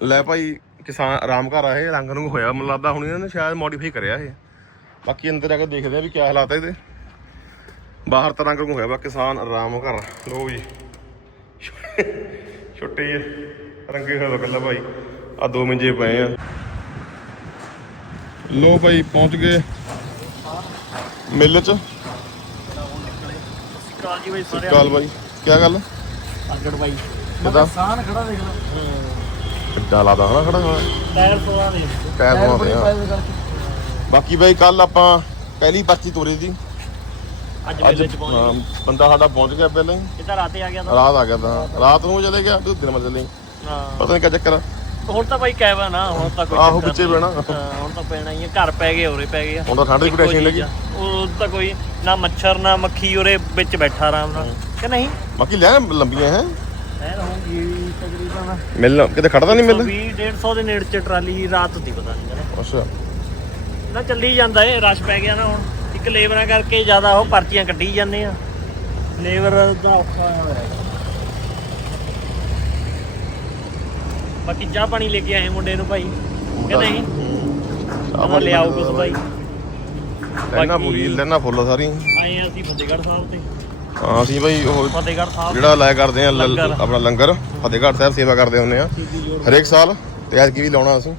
ਲੈ ਭਾਈ ਕਿਸਾਨ ਆਰਾਮ ਘਰ ਆ ਇਹ ਰੰਗ ਨੂੰ ਹੋਇਆ ਮੈਨੂੰ ਲੱਗਦਾ ਹੁਣ ਇਹਨਾਂ ਨੇ ਸ਼ਾਇਦ ਮੋਡੀਫਾਈ ਕਰਿਆ ਇਹ। ਬਾਕੀ ਅੰਦਰ ਜਾ ਕੇ ਦੇਖਦੇ ਆ ਵੀ ਕੀ ਹਾਲਾਤ ਹੈ ਇਹਦੇ। ਬਾਹਰ ਤਾਂ ਰੰਗ ਨੂੰ ਹੋਇਆ ਵਾ ਕਿਸਾਨ ਆਰਾਮ ਘਰ ਲੋ ਜੀ ਛੁੱਟੀ ਰੰਗੇ ਹੋਇਆ ਕੱਲਾ ਭਾਈ ਆ ਦੋ ਮੰਜੇ ਪਏ ਆ। ਲੋ ਭਾਈ ਪਹੁੰਚ ਗਏ ਮਿਲ ਚ। ਕਾਲ ਜੀ ਬਾਈ ਸਾਰੇ ਕਾਲ ਬਾਈ ਕੀ ਗੱਲ? ਆਗੜ ਬਾਈ ਕਿੱਦਾਂ? ਸਾਨ ਖੜਾ ਦੇਖ ਲੈ। ਕਿੱਦਾਂ ਲਾਦਾ ਹਨਾ ਖੜਾ ਹੋਇਆ। ਟਾਇਰ 16 ਦੇ। ਟਾਇਰ ਹੋਉਂਦੇ ਆ ਬਾਕੀ ਬਾਈ ਕੱਲ ਆਪਾਂ ਪਹਿਲੀ ਪਰਚੀ ਤੋਰੀ ਦੀ ਅੱਜ ਅੱਜ ਮੇਲੇ ਚ ਪਹੁੰਚ ਹਾਂ, ਬੰਦਾ ਸਾਡਾ ਪਹੁੰਚ ਗਿਆ ਪਹਿਲਾਂ ਹੀ। ਇਹ ਤਾਂ ਰਾਤੇ ਆ ਗਿਆ ਤਾਂ। ਰਾਤ ਆ ਗਿਆ ਤਾਂ। ਰਾਤ ਨੂੰ ਚਲੇ ਗਿਆ ਤੇ ਦਿਨ ਨਹੀਂ ਹਾਂ। ਪਤਾ ਨਹੀਂ ਕਿਆ ਚੱਕਰ ਆ। ਹੁਣ ਤਾਂ ਬਾਈ ਕੈਵਾ ਨਾ ਹੁਣ ਤਾਂ ਕੋਈ ਆਹੋ ਚੱਕਰ ਵਿੱਚੇ ਨਹੀਂ। ਪੈਣਾ। ਹਾਂ ਹੁਣ ਤਾਂ ਪੈਣਾ ਹੀ ਆ। ਘਰ ਪੈ ਗਏ ਉਰੇ ਪੈ ਗਏ ਆ। ਹੁਣ ਤਾਂ ਠੰਡ ਦੀ ਇੱਕੋ ਚੀਜ਼ ਲੱਗੀ। ਆ। ਉਹ ਤਾਂ ਕੋਈ ਨਾ ਮੱਛਰ ਨਾ ਮੱਖੀ ਉਰੇ ਵਿੱਚ ਬੈਠਾ ਆਰਾਮ ਨਾਲ। ਕਿ ਨਹੀਂ? ਬਾਕੀ ਲੈ ਲੰਬੀਆਂ ਹੈ। ਐ ਹੋਊਗੀ ਤਕਰੀਬਨ ਮਿਲ ਕਿਤੇ ਖੜਦਾ ਨਹੀਂ ਮਿਲ? 20 150 ਦੇ ਨੇੜੇ ਚ ਟਰਾਲੀ ਰਾਤ ਦੀ ਪਤਾ ਨਹੀਂ ਕਰੇ ਅੱਛਾ। ਨਾ ਚੱਲੀ ਜਾਂਦਾ ਏ ਰਸ਼ ਪੈ ਗਿਆ ਨਾ ਹੁਣ। ਇੱਕ ਲੇਬਰਾਂ ਕਰਕੇ ਜ਼ਿਆਦਾ ਉਹ ਪਰਚੀਆਂ ਕੱਢੀ ਜਾਂਦੇ ਆ। ਲੇਬਰ ਦਾ ਔਖਾ ਹੋਇਆ ਹੈ ਬਾਕੀ ਚਾਹ ਪਾਣੀ ਲੈ ਕੇ ਆਏ ਮੁੰਡੇ ਨੂੰ ਭਾਈ ਕਿ ਨਹੀਂ? ਆਪਾਂ ਲਿਆਓ ਕੁਛ ਭਾਈ ਲੈਣਾ ਪੂਰੀ ਲੈਣਾ ਫੁੱਲ ਸਾਰੀ ਆਏ ਆ ਅਸੀਂ ਫਤਿਹਗੜ੍ਹ ਸਾਹਿਬ ਤੇ। ਹਾਂ ਅਸੀਂ ਬਾਈ ਉਹ ਫਤਿਹਗੜ੍ਹ ਸਾਹਿਬ। ਜਿਹੜਾ ਲਾਇਆ ਕਰਦੇ ਆ। ਆਪਣਾ ਲੰਗਰ ਫਤਿਹਗੜ੍ਹ ਸਾਹਿਬ ਸੇਵਾ ਕਰਦੇ ਹੁੰਦੇ ਆ ਹਰੇਕ ਸਾਲ ਤੇ ਐਤਕੀ ਵੀ ਲਾਉਣਾ ਅਸੀਂ।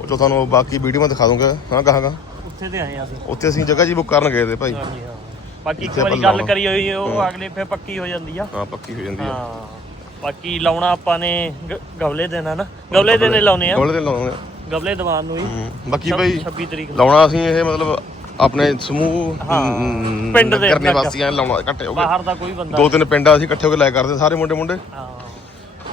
ਉਹ ਚੋ ਤੁਹਾਨੂੰ ਬਾਕੀ ਵੀਡੀਓ ਮੈਂ ਦਿਖਾ ਦੂੰਗਾ। ਹਾਂ ਕਹਾਂਗਾ ਉੱਥੇ ਤੇ ਆਏ ਆ ਅਸੀਂ। ਉੱਥੇ ਅਸੀਂ ਜਗ੍ਹਾ ਜੀ ਬੁੱਕ ਕਰਨ ਗਏ ਤੇ ਭਾਈ। ਹਾਂਜੀ ਹਾਂ। ਬਾਕੀ ਇੱਕ ਵਾਰੀ ਗੱਲ ਲਾਉਣਾ। ਕਰੀ ਹੋਈ ਉਹ ਅਗਲੇ ਫੇਰ ਪੱਕੀ ਹੋ ਜਾਂਦੀ ਆ। ਹਾਂ ਪੱਕੀ ਹੋ ਜਾਂਦੀ ਆ। ਹਾਂ। ਬਾਕੀ ਲਾਉਣਾ ਆਪਾਂ ਨੇ ਗਵਲੇ ਆ ਨਾ। ਗਵਲੇ ਦਿਨ ਹੀ ਲਾਉਨੇ ਆ। ਗੋਲੇ ਤੇ ਲਾਉਣੇ ਆ। ਗਵਲੇ ਦੀਵਾਨ ਨੂੰ ਹੀ। ਬਾਕੀ ਭਾਈ 26 ਤਰੀਕ ਲਾਉਣਾ ਅਸੀਂ ਇਹ ਮਤਲਬ ਆਪਣੇ ਸਮੂਹ ਹਾਂ, ਅਮ, ਪਿੰਡ ਦੇ ਕਰਨੇ ਲੱਗਾ। ਵਾਸੀਆਂ ਲਾਉਣਾ ਇਕੱਠੇ ਹੋ ਕੇ ਬਾਹਰ ਦਾ ਕੋਈ ਬੰਦਾ ਦੋ ਤਿੰਨ ਪਿੰਡ ਅਸੀਂ ਇਕੱਠੇ ਹੋ ਕੇ ਲਾਇਆ ਕਰਦੇ ਸਾਰੇ ਮੁੰਡੇ ਮੁੰਡੇ। ਹਾਂ।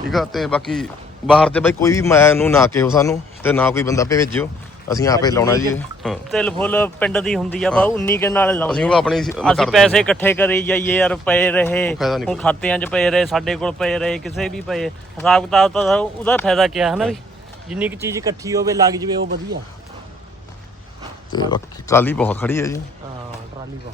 ਠੀਕ ਆ ਤੇ ਬਾਕੀ ਬਾਹਰ ਤੇ ਬਾਈ ਕੋਈ ਵੀ ਮੈਂ ਨੂੰ ਨਾ ਕਿਹੋ ਸਾਨੂੰ ਤੇ ਨਾ ਕੋਈ ਬੰਦਾ ਭੇਜਿਓ। ਅਸੀਂ ਆਪੇ ਲਾਉਣਾ ਜੀ। ਇਹ। ਹਾਂ। ਤਿਲ ਫੁੱਲ ਪਿੰਡ ਦੀ ਹੁੰਦੀ ਆ ਬਾ 19 ਕੇ ਨਾਲ ਲਾਉਂਦੇ ਅਸੀਂ ਉਹ ਆਪਣੀ ਅਸੀਂ ਪੈਸੇ ਇਕੱਠੇ ਕਰੀ ਜਾਈਏ ਯਾਰ ਪਏ ਰਹੇ। ਫਾਇਦਾ ਨਹੀਂ ਹੁਣ ਖਾਤਿਆਂ 'ਚ ਪਏ ਰਹੇ ਸਾਡੇ ਕੋਲ ਪਏ ਰਹੇ ਕਿਸੇ ਵੀ ਪਏ। ਹਿਸਾਬ ਕਿਤਾਬ ਤਾਂ ਉਹਦਾ ਫਾਇਦਾ ਕਿਆ ਹੈ। ਨਾ ਵੀ? ਜਿੰਨੀ ਕੁ ਚੀਜ਼ ਇਕੱਠੀ ਹੋਵੇ ਲੱਗ ਜਵੇ ਉਹ ਵਧੀਆ। ਤੇ ਬਾਕੀ ਟਰਾਲੀ ਬਹੁਤ ਖੜੀ ਹੈ ਜੀ। ਹਾਂ ਟਰਾਲੀ ਪਾ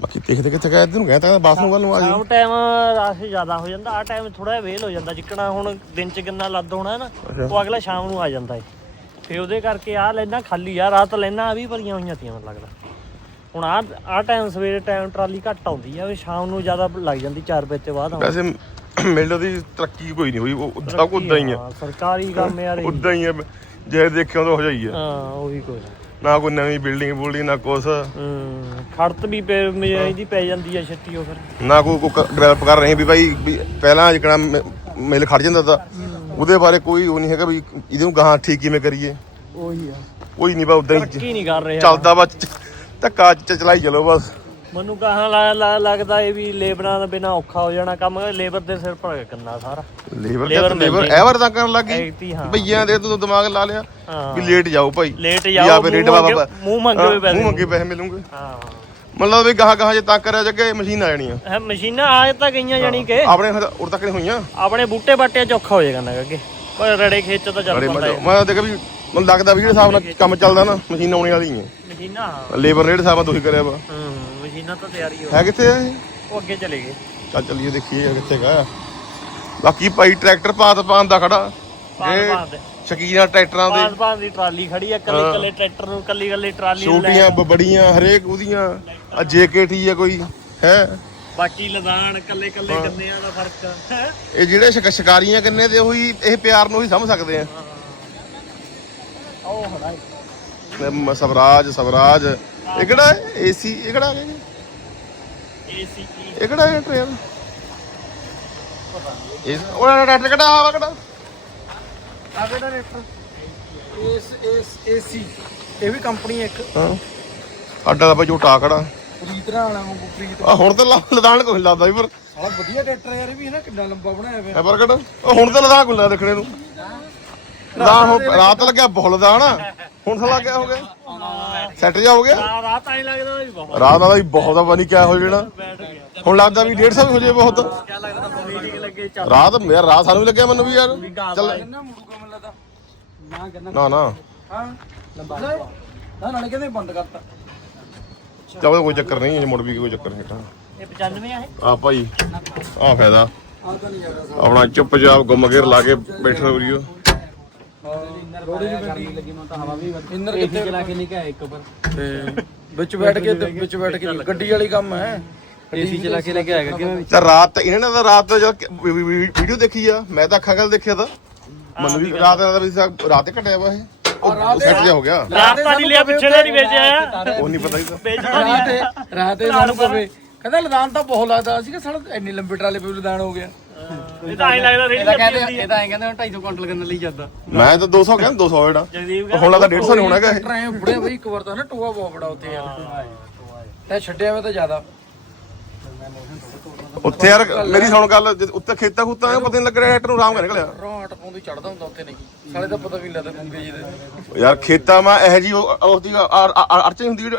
ਬਾਕੀ ਦੇਖਦੇ ਕਿੱਥੇ ਗਏ ਇੱਧਰ ਨੂੰ ਗਏ ਤਾਂ ਬਾਸ ਨੂੰ ਵੱਲ ਨੂੰ ਆ ਜੀ। ਸ਼ਾਮ ਟਾਈਮ ਰਸ਼ ਜ਼ਿਆਦਾ ਹੋ ਜਾਂਦਾ ਆ ਟਾਈਮ ਥੋੜਾ ਜਿਹਾ ਵੇਲ ਹੋ ਜਾਂਦਾ ਜਿੱਕਣਾ ਹੁਣ ਦਿਨ 'ਚ ਕਿੰਨਾ ਲੱਦ ਹੋਣਾ ਹੈ ਨਾ ਉਹ ਅਗਲਾ ਸ਼ਾਮ ਨੂੰ ਆ ਜਾਂਦਾ ਏ। ਫੇ ਉਹਦੇ ਕਰਕੇ ਆ ਲੈਣਾ ਖਾਲੀ ਆ ਰਾਤ ਲੈਣਾ ਵੀ ਭਰੀਆਂ ਹੋਈਆਂ ਤੀਆਂ ਮੈਨੂੰ ਲੱਗਦਾ। ਹੁਣ ਆ ਆ ਟਾਈਮ ਸਵੇਰੇ ਟਾਈਮ ਟਰਾਲੀ ਘੱਟ ਆਉਂਦੀ ਆ ਵੀ ਸ਼ਾਮ ਨੂੰ ਜ਼ਿਆਦਾ ਲੱਗ ਜਾਂਦੀ 4 ਵਜੇ ਤੋਂ ਬਾਅਦ ਵੈਸੇ ਮਿਲ ਦੀ ਤਰੱਕੀ ਕੋਈ ਨਹੀਂ ਹੋਈ ਉਹ ਸਭ ਉਦਾਂ ਹੀ ਆ। ਹਾਂ, ਸਰਕਾਰੀ ਕੰਮ ਯਾਰ। ਉਦਾਂ ਹੀ ਆ ਜੇ ਦੇਖਿਓ ਤਾਂ ਹੋ ਜਾਈ ਆ। ਹਾਂ ਉਹ ਵੀ ਕੁਝ ਨਾ ਕੋਈ ਨਵੀਂ ਬਿਲਡਿੰਗ ਬੁਲਡਿੰਗ ਨਾ ਕੁਛ। ਹੂੰ ਖੜਤ ਵੀ ਪੈ ਇਹਦੀ ਪੈ ਜਾਂਦੀ ਆ ਛੱਤੀ ਉਹ ਫਿਰ। ਨਾ ਕੋਈ ਕੋਈ ਡਿਵੈਲਪ ਕਰ ਰਹੇ ਵੀ ਵੀ ਪਹਿਲਾਂ ਜਿਹੜਾ ਮਿਲ ਖੜ ਜਾਂਦਾ ਤਾਂ ਉਹਦੇ ਬਾਰੇ ਕੋਈ ਉਹ ਨਹੀਂ ਹੈਗਾ ਵੀ ਇਹਦੇ ਨੂੰ ਗਾਹਾਂ ਠੀਕ ਕਿਵੇਂ ਕਰੀਏ। ਉਹੀ ਆ। ਕੋਈ ਨਹੀਂ ਬਾ ਉਦਾਂ ਹੀ ਕੀ ਨਹੀਂ ਕਰ ਰਿਹਾ। ਚੱਲਦਾ ਬਸ ਧੱਕਾ ਚ ਚਲਾਈ ਚਲੋ ਬਸ। ਮੈਨੂੰ ਕਹਾਂ ਲੱਗਦਾ ਇਹ ਵੀ ਲੇਬਰਾਂ ਦੇ ਬਿਨਾ ਔਖਾ ਹੋ ਜਾਣਾ ਕੰਮ ਲੇਬਰ ਦੇ ਸਿਰ ਪਰ ਕੰਨਾ ਸਾਰਾ। ਲੇਬਰ ਲੇਬਰ ਮਿਲਦੀ। ਐਵਰ ਤਾਂ ਕਰਨ ਲੱਗੀ। ਹਾਂ। ਭਈਆਂ ਦੇ ਤੂੰ ਦਿਮਾਗ ਲਾ ਲਿਆ ਹਾਂ। ਵੀ ਲੇਟ ਜਾਓ ਭਾਈ। ਲੇਟ ਜਾਓ ਆਪੇ ਰੇਟ ਮੂੰਹ ਬਾਬਾ ਮੰਗੇ- ਮੂੰਹ ਮੰਗੇ ਹੋਏ ਪੈਸੇ। ਮੂੰਹ ਮੰਗੇ ਪੈਸੇ ਮਿਲੂਗੇ। ਹਾਂ। ਮਤਲਬ ਵੀ ਗਾਹਾਂ ਗਾਹਾਂ ਜੇ ਤਾਂ ਕਰਿਆ ਜੱਗੇ ਮਸ਼ੀਨ ਆ ਜਾਣੀਆਂ। ਇਹ ਮਸ਼ੀਨਾਂ ਆ ਤਾਂ ਗਈਆਂ ਜਾਣੀ ਕਿ। ਆਪਣੇ ਉਰ ਤੱਕ ਨਹੀਂ ਹੋਈਆਂ। ਆਪਣੇ ਬੂਟੇ ਬਾਟਿਆਂ ਚ ਔਖਾ ਹੋ ਜਾਏਗਾ ਨਾ ਅੱਗੇ। ਪਰ ਰੜੇ ਖੇਤ ਚ ਤਾਂ ਚੱਲ ਪੰਦਾ ਮੈਂ ਦੇਖਿਆ ਵੀ ਮੈਨੂੰ ਲੱਗਦਾ ਵੀ ਜਿਹੜੇ ਹਿਸਾਬ ਨਾਲ ਕੰਮ ਚੱਲਦਾ ਨਾ ਮਸ਼ੀਨ ਆਉਣੀ ਵਾਲੀ ਹੈ ਮਸ਼ੀਨਾਂ। ਹਾਂ ਲੇਬਰ ਰੇਟ ਹਿਸਾਬ ਨਾਲ ਤੁਸੀਂ ਕਰਿਆ ਵਾ। ਹੂੰ। ਮਸ਼ੀਨਾਂ ਤਾਂ ਤਿਆਰੀ ਹੋ ਹੈ ਕਿੱਥੇ ਆ ਇਹ? ਉਹ ਅੱਗੇ ਚਲੇ ਗਏ। ਚੱਲ ਚੱਲੀਏ ਦੇਖੀਏ ਕਿੱਥੇ ਗਾ ਬਾਕੀ ਭਾਈ ਟਰੈਕਟਰ ਪਾਤ ਪਾਣ ਦਾ ਖੜਾ। ਇਹ ਸ਼ਕੀਨਾ ਟਰੈਕਟਰਾਂ ਦੇ। ਬਾਦ ਬਾਦ ਦੀ ਟਰਾਲੀ ਖੜੀ ਆ ਕੱਲੇ ਕੱਲੇ ਟਰੈਕਟਰ ਨੂੰ ਕੱਲੀ ਕੱਲੀ ਟਰਾਲੀ ਨੂੰ ਲੈ ਛੋਟੀਆਂ ਬ- ਬੜੀਆਂ ਹਰੇਕ ਉਹਦੀਆਂ। ਆ ਜੇਕੇਟੀ ਆ ਕੋਈ ਹੈ? ਬਾਕੀ ਲਦਾਨ ਕੱਲੇ ਕੱਲੇ ਕੰਨਿਆਂ ਦਾ ਫ਼ਰਕ ਆ। ਇਹ ਜਿਹੜੇ ਸ਼ਿਕ- ਸ਼ਿਕਾਰੀਆਂ ਕਿੰਨੇ ਤੇ ਉਹੀ ਇਹ ਪਿਆਰ ਨੂੰ ਹੀ ਸਮਝ ਸਕਦੇ ਆ। ਉਹ ਹੜਾ ਤੇ ਮ- ਸਵਰਾਜ ਸਵਰਾਜ। ਇਹ ਕਿਹੜਾ ਏਸੀ ਇਹ ਕਿਹੜਾ ਹੈ ਏਸੀ ਕੀ ਇਹ ਕਿਹੜਾ ਹੈ ਟ੍ਰੇਨ ਇਹ ਉਹ ਟਰੈਕਟਰ ਕਿਹੜਾ ਆ ਵਾ ਕਿਹੜਾ? ਆ ਕਿਹੜਾ ਰੇਟਰ ਇਸ ਇਸ ਏਸੀ ਇਹ ਵੀ ਕੰਪਨੀ ਇੱਕ। ਹਾਂ। ਸਾਡਾ ਤਾਂ ਭਾਈ ਜੋ ਟਾਕੜਾ ਪ੍ਰੀਤਰਾ ਵਾਲਾ ਨੂੰ ਪ੍ਰੀਤ। ਆ ਹੁਣ ਤਾਂ ਲਦਾਨ ਕੋਈ ਲੱਗਦਾ ਵੀ ਪਰ ਸਾਲਾ ਵਧੀਆ ਟਰੈਕਟਰ ਯਾਰ ਇਹ ਵੀ ਹੈ ਨਾ ਕਿੰਨਾ ਲੰਬਾ ਬਣਾਇਆ ਹੋਇਆ। ਹੈ ਪ੍ਰਗਟ ਉਹ ਹੁਣ ਤਾਂ ਲਦਾਨ ਕੋਈ ਲੱਗਦਾ ਦੇਖਣੇ ਨੂੰ। ਲਦਾਨ ਹੁਣ ਰਾਤ ਲੱਗਿਆ ਬਹੁਤ ਲਦਾਨ ਹੁਣ ਸਾਲਾ ਕਿਆ ਹੋ ਗਿਆ। ਸੈੱਟ ਜਾ ਹੋ ਗਿਆ। ਆ ਰਾਤ ਆਈ ਲੱਗਦਾ ਵੀ ਬਹੁਤ। ਰਾਤ ਦਾ ਵੀ ਬਹੁਤ ਆ ਨਹੀਂ ਕਿਆ ਹੋ ਜਾਣਾ। ਬੈਠ ਗਿਆ ਹੁਣ ਲੱਗਦਾ ਵੀ 150 ਵੀ ਹੋ ਜਾਏ ਬਹੁਤ। ਕਿਆ ਲੱਗਦਾ ਮੀਟਿੰਗ ਲੱਗੇ ਚੱਲ ਰਾਤ ਯਾਰ ਰਾਤ ਸਾਨੂੰ ਵੀ ਲੱਗਿਆ ਮੈਨੂੰ ਵੀ ਯਾਰ। ਚੱਲ। ਕਿੰਨਾ ਮੁੜੂਗਾ ਮੈਨੂੰ ਲੱਗਦਾ। ਨਾ ਨਾ ਨਾ। ਹਾਂ ਲੰਬਾ ਨਾ ਨਾਲੇ ਕਹਿੰਦੇ ਬੰਦ ਕਰਤਾ। ਚੱਲ ਕੋਈ ਚੱਕਰ ਨਹੀਂ ਮੁੜ ਵੀ ਕੋਈ ਚੱਕਰ ਨਹੀਂ ਤਾਂ ਇਹ 95 ਆ ਭਾਈ ਆ ਫਾਇਦਾ। ਆਪਣਾ ਚੁੱਪਚਾਪ ਗੁੰਮ ਘੇਰ ਲਾ ਕੇ ਬੈਠੇ ਹੋ ਰਿਓ ਇੰਦਰ ਕਿੱਥੇ? ਚਲਾ ਕੇ ਨਹੀਂ ਗਿਆ ਇੱਕ ਪਰ ਤੇ ਵਿੱਚ ਬੈਠ ਕੇ ਤੇ ਵਿੱਚ ਬੈਠ ਕੇ ਨਹੀਂ, ਗੱਡੀ ਵਾਲੀ ਕੰਮ ਹੈ। ਏਸੀ ਚਲਾ ਕੇ ਲੈ ਕੇ ਆਏਗਾ ਕਿਵੇਂ ਤਾਂ ਰਾਤ ਇਹਨਾਂ ਨੇ ਤਾਂ ਰਾਤ ਦਾ ਜਦ ਵੀਡੀਓ ਦੇਖੀ ਆ ਮੈਂ ਤਾਂ ਅੱਖਾਂ ਗੱਲ ਦੇਖਿਆ ਤਾਂ। ਮੈਨੂੰ ਵੀ ਰਾਤ ਦਾ ਵੀ ਸਾ- ਰਾਤ ਹੀ ਘਟਿਆ ਵਾ ਇਹ। ਉਹ ਸੈੱਟ ਜਾ ਹੋ ਗਿਆ। ਰਾਤ ਤਾਂ ਨਹੀਂ ਲਿਆ ਪਿੱਛੇ ਦਾ ਨਹੀਂ ਵੇਚਿਆ ਆ। ਉਹ ਨਹੀਂ ਪਤਾ ਹੀ ਤਾਂ। ਵੇਚਦਾ ਨਹੀਂ ਆ। ਰਾਤ ਰਾਤ ਇਹ ਸਾਨੂੰ ਪਵੇ ਕਹਿੰਦਾ ਲਦਾਨ ਤਾਂ ਬਹੁਤ ਲੱਗਦਾ ਸੀਗਾ ਸਾਲਾ ਇੰਨੀ ਲੰਬੀ ਟਰਾਲੇ ਪੇ ਲਦਾਨ ਹੋ ਗਿਆ। ਇਹ ਤਾਂ ਐਂ ਲੱਗਦਾ ਰੇੜੀ ਲੱਗੀ ਹੁੰਦੀ ਇਹ ਤਾਂ ਐਂ ਕਹਿੰਦੇ 250 ਕੁਇੰਟਲ ਕਰਨ ਲਈ ਜਾਂਦਾ। ਮੈਂ ਤਾਂ 200 ਕਹਿੰਦਾ 200 ਜਿਹੜਾ। ਜਗਦੀਪ ਹੁਣ ਲੱਗਦਾ 150 ਨਹੀਂ ਹੋਣਾ ਹੈਗਾ ਇਹ। ਟਰਾਏ ਬੁੜੇ ਬਈ ਇੱਕ ਵਾਰ ਤਾਂ ਨਾ ਟੋਆ ਬਹੁਤ ਬੜਾ ਉੱਥੇ ਯਾਰ। ਤੇ ਛੱਡਿਆ ਵਾ ਤਾਂ ਜ਼ਿਆਦਾ। ਉੱਥੇ ਯਾਰ ਮੇਰੀ ਸੁਣ ਗੱਲ ਉੱਤੇ ਖੇਤਾਂ ਖੂਤਾਂ ਦਾ ਪਤਾ ਨਹੀਂ ਲੱਗ ਰਿਹਾ ਟਰੈਕਟਰ ਨੂੰ ਆਰਾਮ ਕਰ ਨਿਕਲਿਆ ਰਾਟ ਪਾਉਂਦੀ ਚੜਦਾ ਹੁੰਦਾ ਉੱਥੇ ਨਹੀਂ। ਸਾਲੇ ਦਾ ਪਤਾ ਵੀ ਨੀ ਲੱਗਦਾ ਗੁੰਗੇ ਜੀ ਦੇ ਯਾਰ ਖੇਤਾਂ ਮਾ ਇਹ ਜੀ ਉਹਦੀ ਅਰਚੇ ਹੁੰਦੀ ਜਿਹੜੀ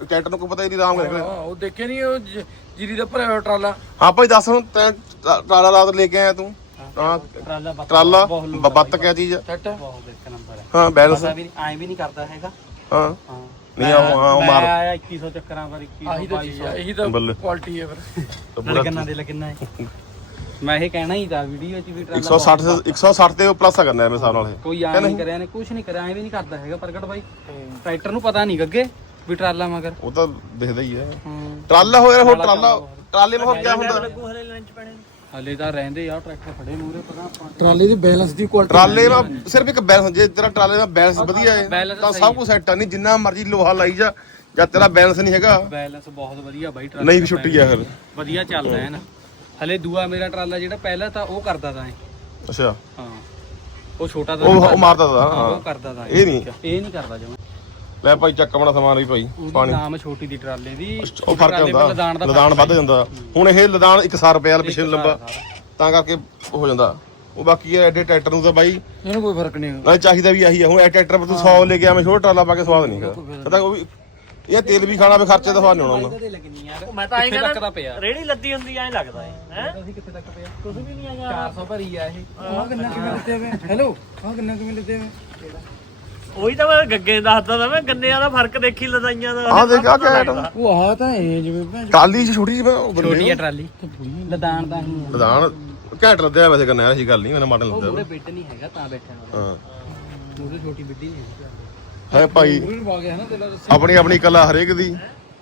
ਟਰੈਕਟਰ ਨੂੰ ਕੋਈ ਪਤਾ ਹੀ ਨਹੀਂ ਆਰਾਮ ਕਰ ਨਿਕਲਿਆ ਹਾਂ ਉਹ ਦੇਖਿਆ ਨਹੀਂ ਉਹ ਜ- ਜੀਰੀ ਦਾ ਭਰਿਆ ਹੋਇਆ ਟਰਾਲਾ। ਹਾਂ ਭਾਈ ਦੱਸ ਹੁਣ ਤੈਂ ਟਰਾ- ਟਰਾਲਾ ਰਾਤ ਲੈ ਕੇ ਆਇਆ ਤੂੰ? ਹਾਂ ਟਰਾਲਾ ਬ- ਬੱਤ ਕਿਆ ਚੀਜ਼ ਆ? ਸੈੱਟ? ਬਹੁਤ ਇੱਕ ਨੰਬਰ ਹੈ। ਹਾਂ ਬੈਲੈਂਸ। ਪਤਾ ਵੀ ਨਹੀਂ ਐਂ ਵੀ ਨਹੀਂ ਕਰਦਾ ਹੈਗਾ। ਹਾਂ। ਹਾਂ। ਨਹੀਂ ਆ ਉਹ ਹਾਂ ਉਹ ਮੈਂ ਮਾਰ ਆਇਆ 2100 ਚੱਕਰਾਂ ਪਰ 2100 ਆਹੀ ਤਾਂ ਚੀਜ਼ ਆ ਇਹੀ ਤਾਂ ਬੱਲੇ। ਕੁਆਲਿਟੀ ਹੈ ਫਿਰ। ਨਾਲੇ ਗੰਨਾ ਦੇ ਲੱਗਣਾ ਹੈ। ਮੈਂ ਇਹ ਕਹਿਣਾ ਹੀ ਤਾਂ ਵੀਡੀਓ 'ਚ ਵੀ ਟਰਾਲਾ 160 160 ਤੇ ਪਲੱਸ ਕਰਨਾ ਹੈ ਮੇਰੇ ਹਿਸਾਬ ਨਾਲ ਇਹ। ਕੋਈ ਆ ਨਹੀਂ ਕਰਿਆ ਨੇ ਕੁਝ ਨਹੀਂ ਕਰਿਆ ਐਂ ਵੀ ਨਹੀਂ ਕਰਦਾ ਹੈਗਾ ਪ੍ਰਗਟ ਬਾਈ। ਟਰੈਕਟਰ ਨੂੰ ਪਤਾ ਨਹੀਂ ਗੱਗੇ। ਵੀ ਟਰਾਲਾ ਮਗਰ। ਉਹ ਤਾਂ ਦਿਖਦਾ ਹੀ ਹੈ। ਹਾਂ। ਟਰਾਲਾ ਹੋਇਆ ਹੋਰ ਟਰਾਲਾ ਟਰਾਲੇ ਮੇ ਹੋਰ ਕੀ ਹੁੰਦਾ? ਲੱਗੂ ਹਲੇ ਲੰਚ ਪੈਣੇ ਨੂੰ। ਹਲੇ ਤਾਂ ਰਹਿੰਦੇ ਆ ਟਰੈਕਟਰ ਖੜੇ ਮੂਰੇ ਪਤਾ ਆਪਾਂ ਟਰਾਲੇ ਦੀ ਬੈਲੈਂਸ ਦੀ ਕੁਆਲਿਟੀ ਟਰਾਲੇ ਮਾ ਸਿਰਫ ਇੱਕ ਬੈਲੈਂਸ ਜੇ ਤੇਰਾ ਟਰਾਲੇ ਦਾ ਬੈਲੈਂਸ ਵਧੀਆ ਹੈ balance ਤਾਂ ਸਭ ਕੁਝ ਸੈੱਟ ਆ ਨਹੀਂ ਜਿੰਨਾ ਮਰਜ਼ੀ ਲੋਹਾ ਲਾਈ ਜਾ ਜਦ ਤੇਰਾ ਬੈਲੈਂਸ ਨਹੀਂ ਹੈਗਾ। ਬੈਲੈਂਸ ਬਹੁਤ ਵਧੀਆ ਬਾਈ ਟਰਾਲਾ ਨਹੀਂ ਵੀ ਛੁੱਟੀ ਆ ਫਿਰ। ਵਧੀਆ ਚੱਲਦਾ ਹੈ ਨਾ। ਹਲੇ ਦੂਆ ਮੇਰਾ ਟਰਾਲਾ ਜਿਹੜਾ ਪਹਿਲਾਂ ਤਾਂ ਉਹ ਕਰਦਾ ਤਾਂ ਐ ਅੱਛਾ। ਹਾਂ। ਉਹ ਛੋਟਾ ਤਾਂ ਉਹ ਉਹ ਮਾਰਦਾ ਤਾ ਉਹ ਹਾਂ। ਕਰਦਾ ਤਾਂ ਇਹ ਨਹੀਂ। ਇਹ ਨਹੀਂ ਕਰਦਾ ਜਮਾ। ਲੈ ਭਾਈ ਚੱਕ ਆਪਣਾ ਸਮਾਨ ਵੀ ਭਾਈ ਉਹਦੀ ਨਾਮ ਛੋਟੀ ਦੀ ਟਰਾਲੇ ਦੀ। ਉਹ ਫ਼ਰਕ ਹੁੰਦਾ ਲਦਾਨ ਵੱਧ ਜਾਂਦਾ। ਹੁਣ ਇਹ ਲਦਾਨ 100 ਰੁਪਏ ਵਾਲਾ ਪਿਛੇ ਲੰਬਾ ਤਾਂ ਕਰਕੇ ਹੋ ਜਾਂਦਾ। ਉਹ ਬਾਕੀ ਇਹ ਐਡੇ ਟਰੈਕਟਰ ਨੂੰ ਤਾਂ ਬਾਈ ਇਹਨੂੰ ਕੋਈ ਫ਼ਰਕ ਨਹੀਂ ਨਾਲੇ ਚਾਹੀਦਾ ਵੀ ਆਹੀ ਆ ਹੁਣ ਇਹ ਟਰੈਕਟਰ ਪਰ ਤੂੰ 100 ਲੈ ਕੇ ਆਵੇਂ ਛੋਟਾ ਟਰਾਲਾ ਪਾ ਕੇ ਸਵਾਦ ਨਹੀਂ ਹੈਗਾ। ਪਤਾ ਉਹ ਵੀ ਇਹ ਤੇਲ ਵੀ ਖਾਣਾ ਵੀ ਖਰਚੇ ਦਾ ਸਵਾਦ ਨਹੀਂ ਆਉਣਾ ਉਹ ਮੈਂ ਤਾਂ ਐਂ ਕਹਿੰਦਾ ਰੇੜੀ ਲੱਦੀ ਹੁੰਦੀ ਐਂ ਲੱਗਦਾ ਹੈ? ਹੈ ਅਸੀਂ ਕਿੱਥੇ ਤੱਕ ਪਿਆ? ਕੁਝ ਵੀ ਨਹੀਂ ਹੈਗਾ 400 ਭਰੀ ਆ ਇਹ। ਆਹ ਕਿੰਨਾ ਕਿਵੇਂ ਲਿੱਤੇ ਵੇ ਹੈਲੋ ਆਹ ਕਿੰਨਾ ਕਿਵੇਂ ਲਿੱਤੇ ਵੇ ਉਹੀ ਤਾਂ ਮੈਂ ਗੱਗੇ ਦੱਸਦਾ ਤਾਂ ਮੈਂ ਗੰਨਿਆਂ ਦਾ ਫ਼ਰਕ ਦੇਖੀ ਲਦਾਈਆਂ ਦਾ। ਆਹ ਦੇਖ ਆ ਆਈਟਮ ਉਹ ਆ ਤਾਂ ਇਹ ਜਿਵੇਂ ਭੈਣ ਕਾਲੀ ਚ ਛੋਟੀ ਜਿਹੀ ਉਹ ਛੋਟੀ ਬੰਦੇ ਆ ਟਰਾਲੀ। ਲਦਾਨ ਦਾ ਹੀ ਆ। ਲਦਾਨ ਘੈਂਟ ਲੱਦਿਆ ਵੈਸੇ ਕਰਨਾ ਐਸੀ ਗੱਲ ਨਹੀਂ ਮੈਨੇ ਮਾਡਲ ਉਹ ਲੱਦਿਆ ਮੂਰੇ ਬਿੱਡ ਨਹੀਂ ਹੈਗਾ ਤਾਂ ਬੈਠਾ ਹਾਂ। ਮੂਰੇ ਛੋਟੀ ਬਿੱਡੀ ਨਹੀਂ ਹੈਗੀ। ਹੈ ਭਾਈ ਆਪਣੀ ਆਪਣੀ ਕਲਾ ਹਰੇਕ ਦੀ।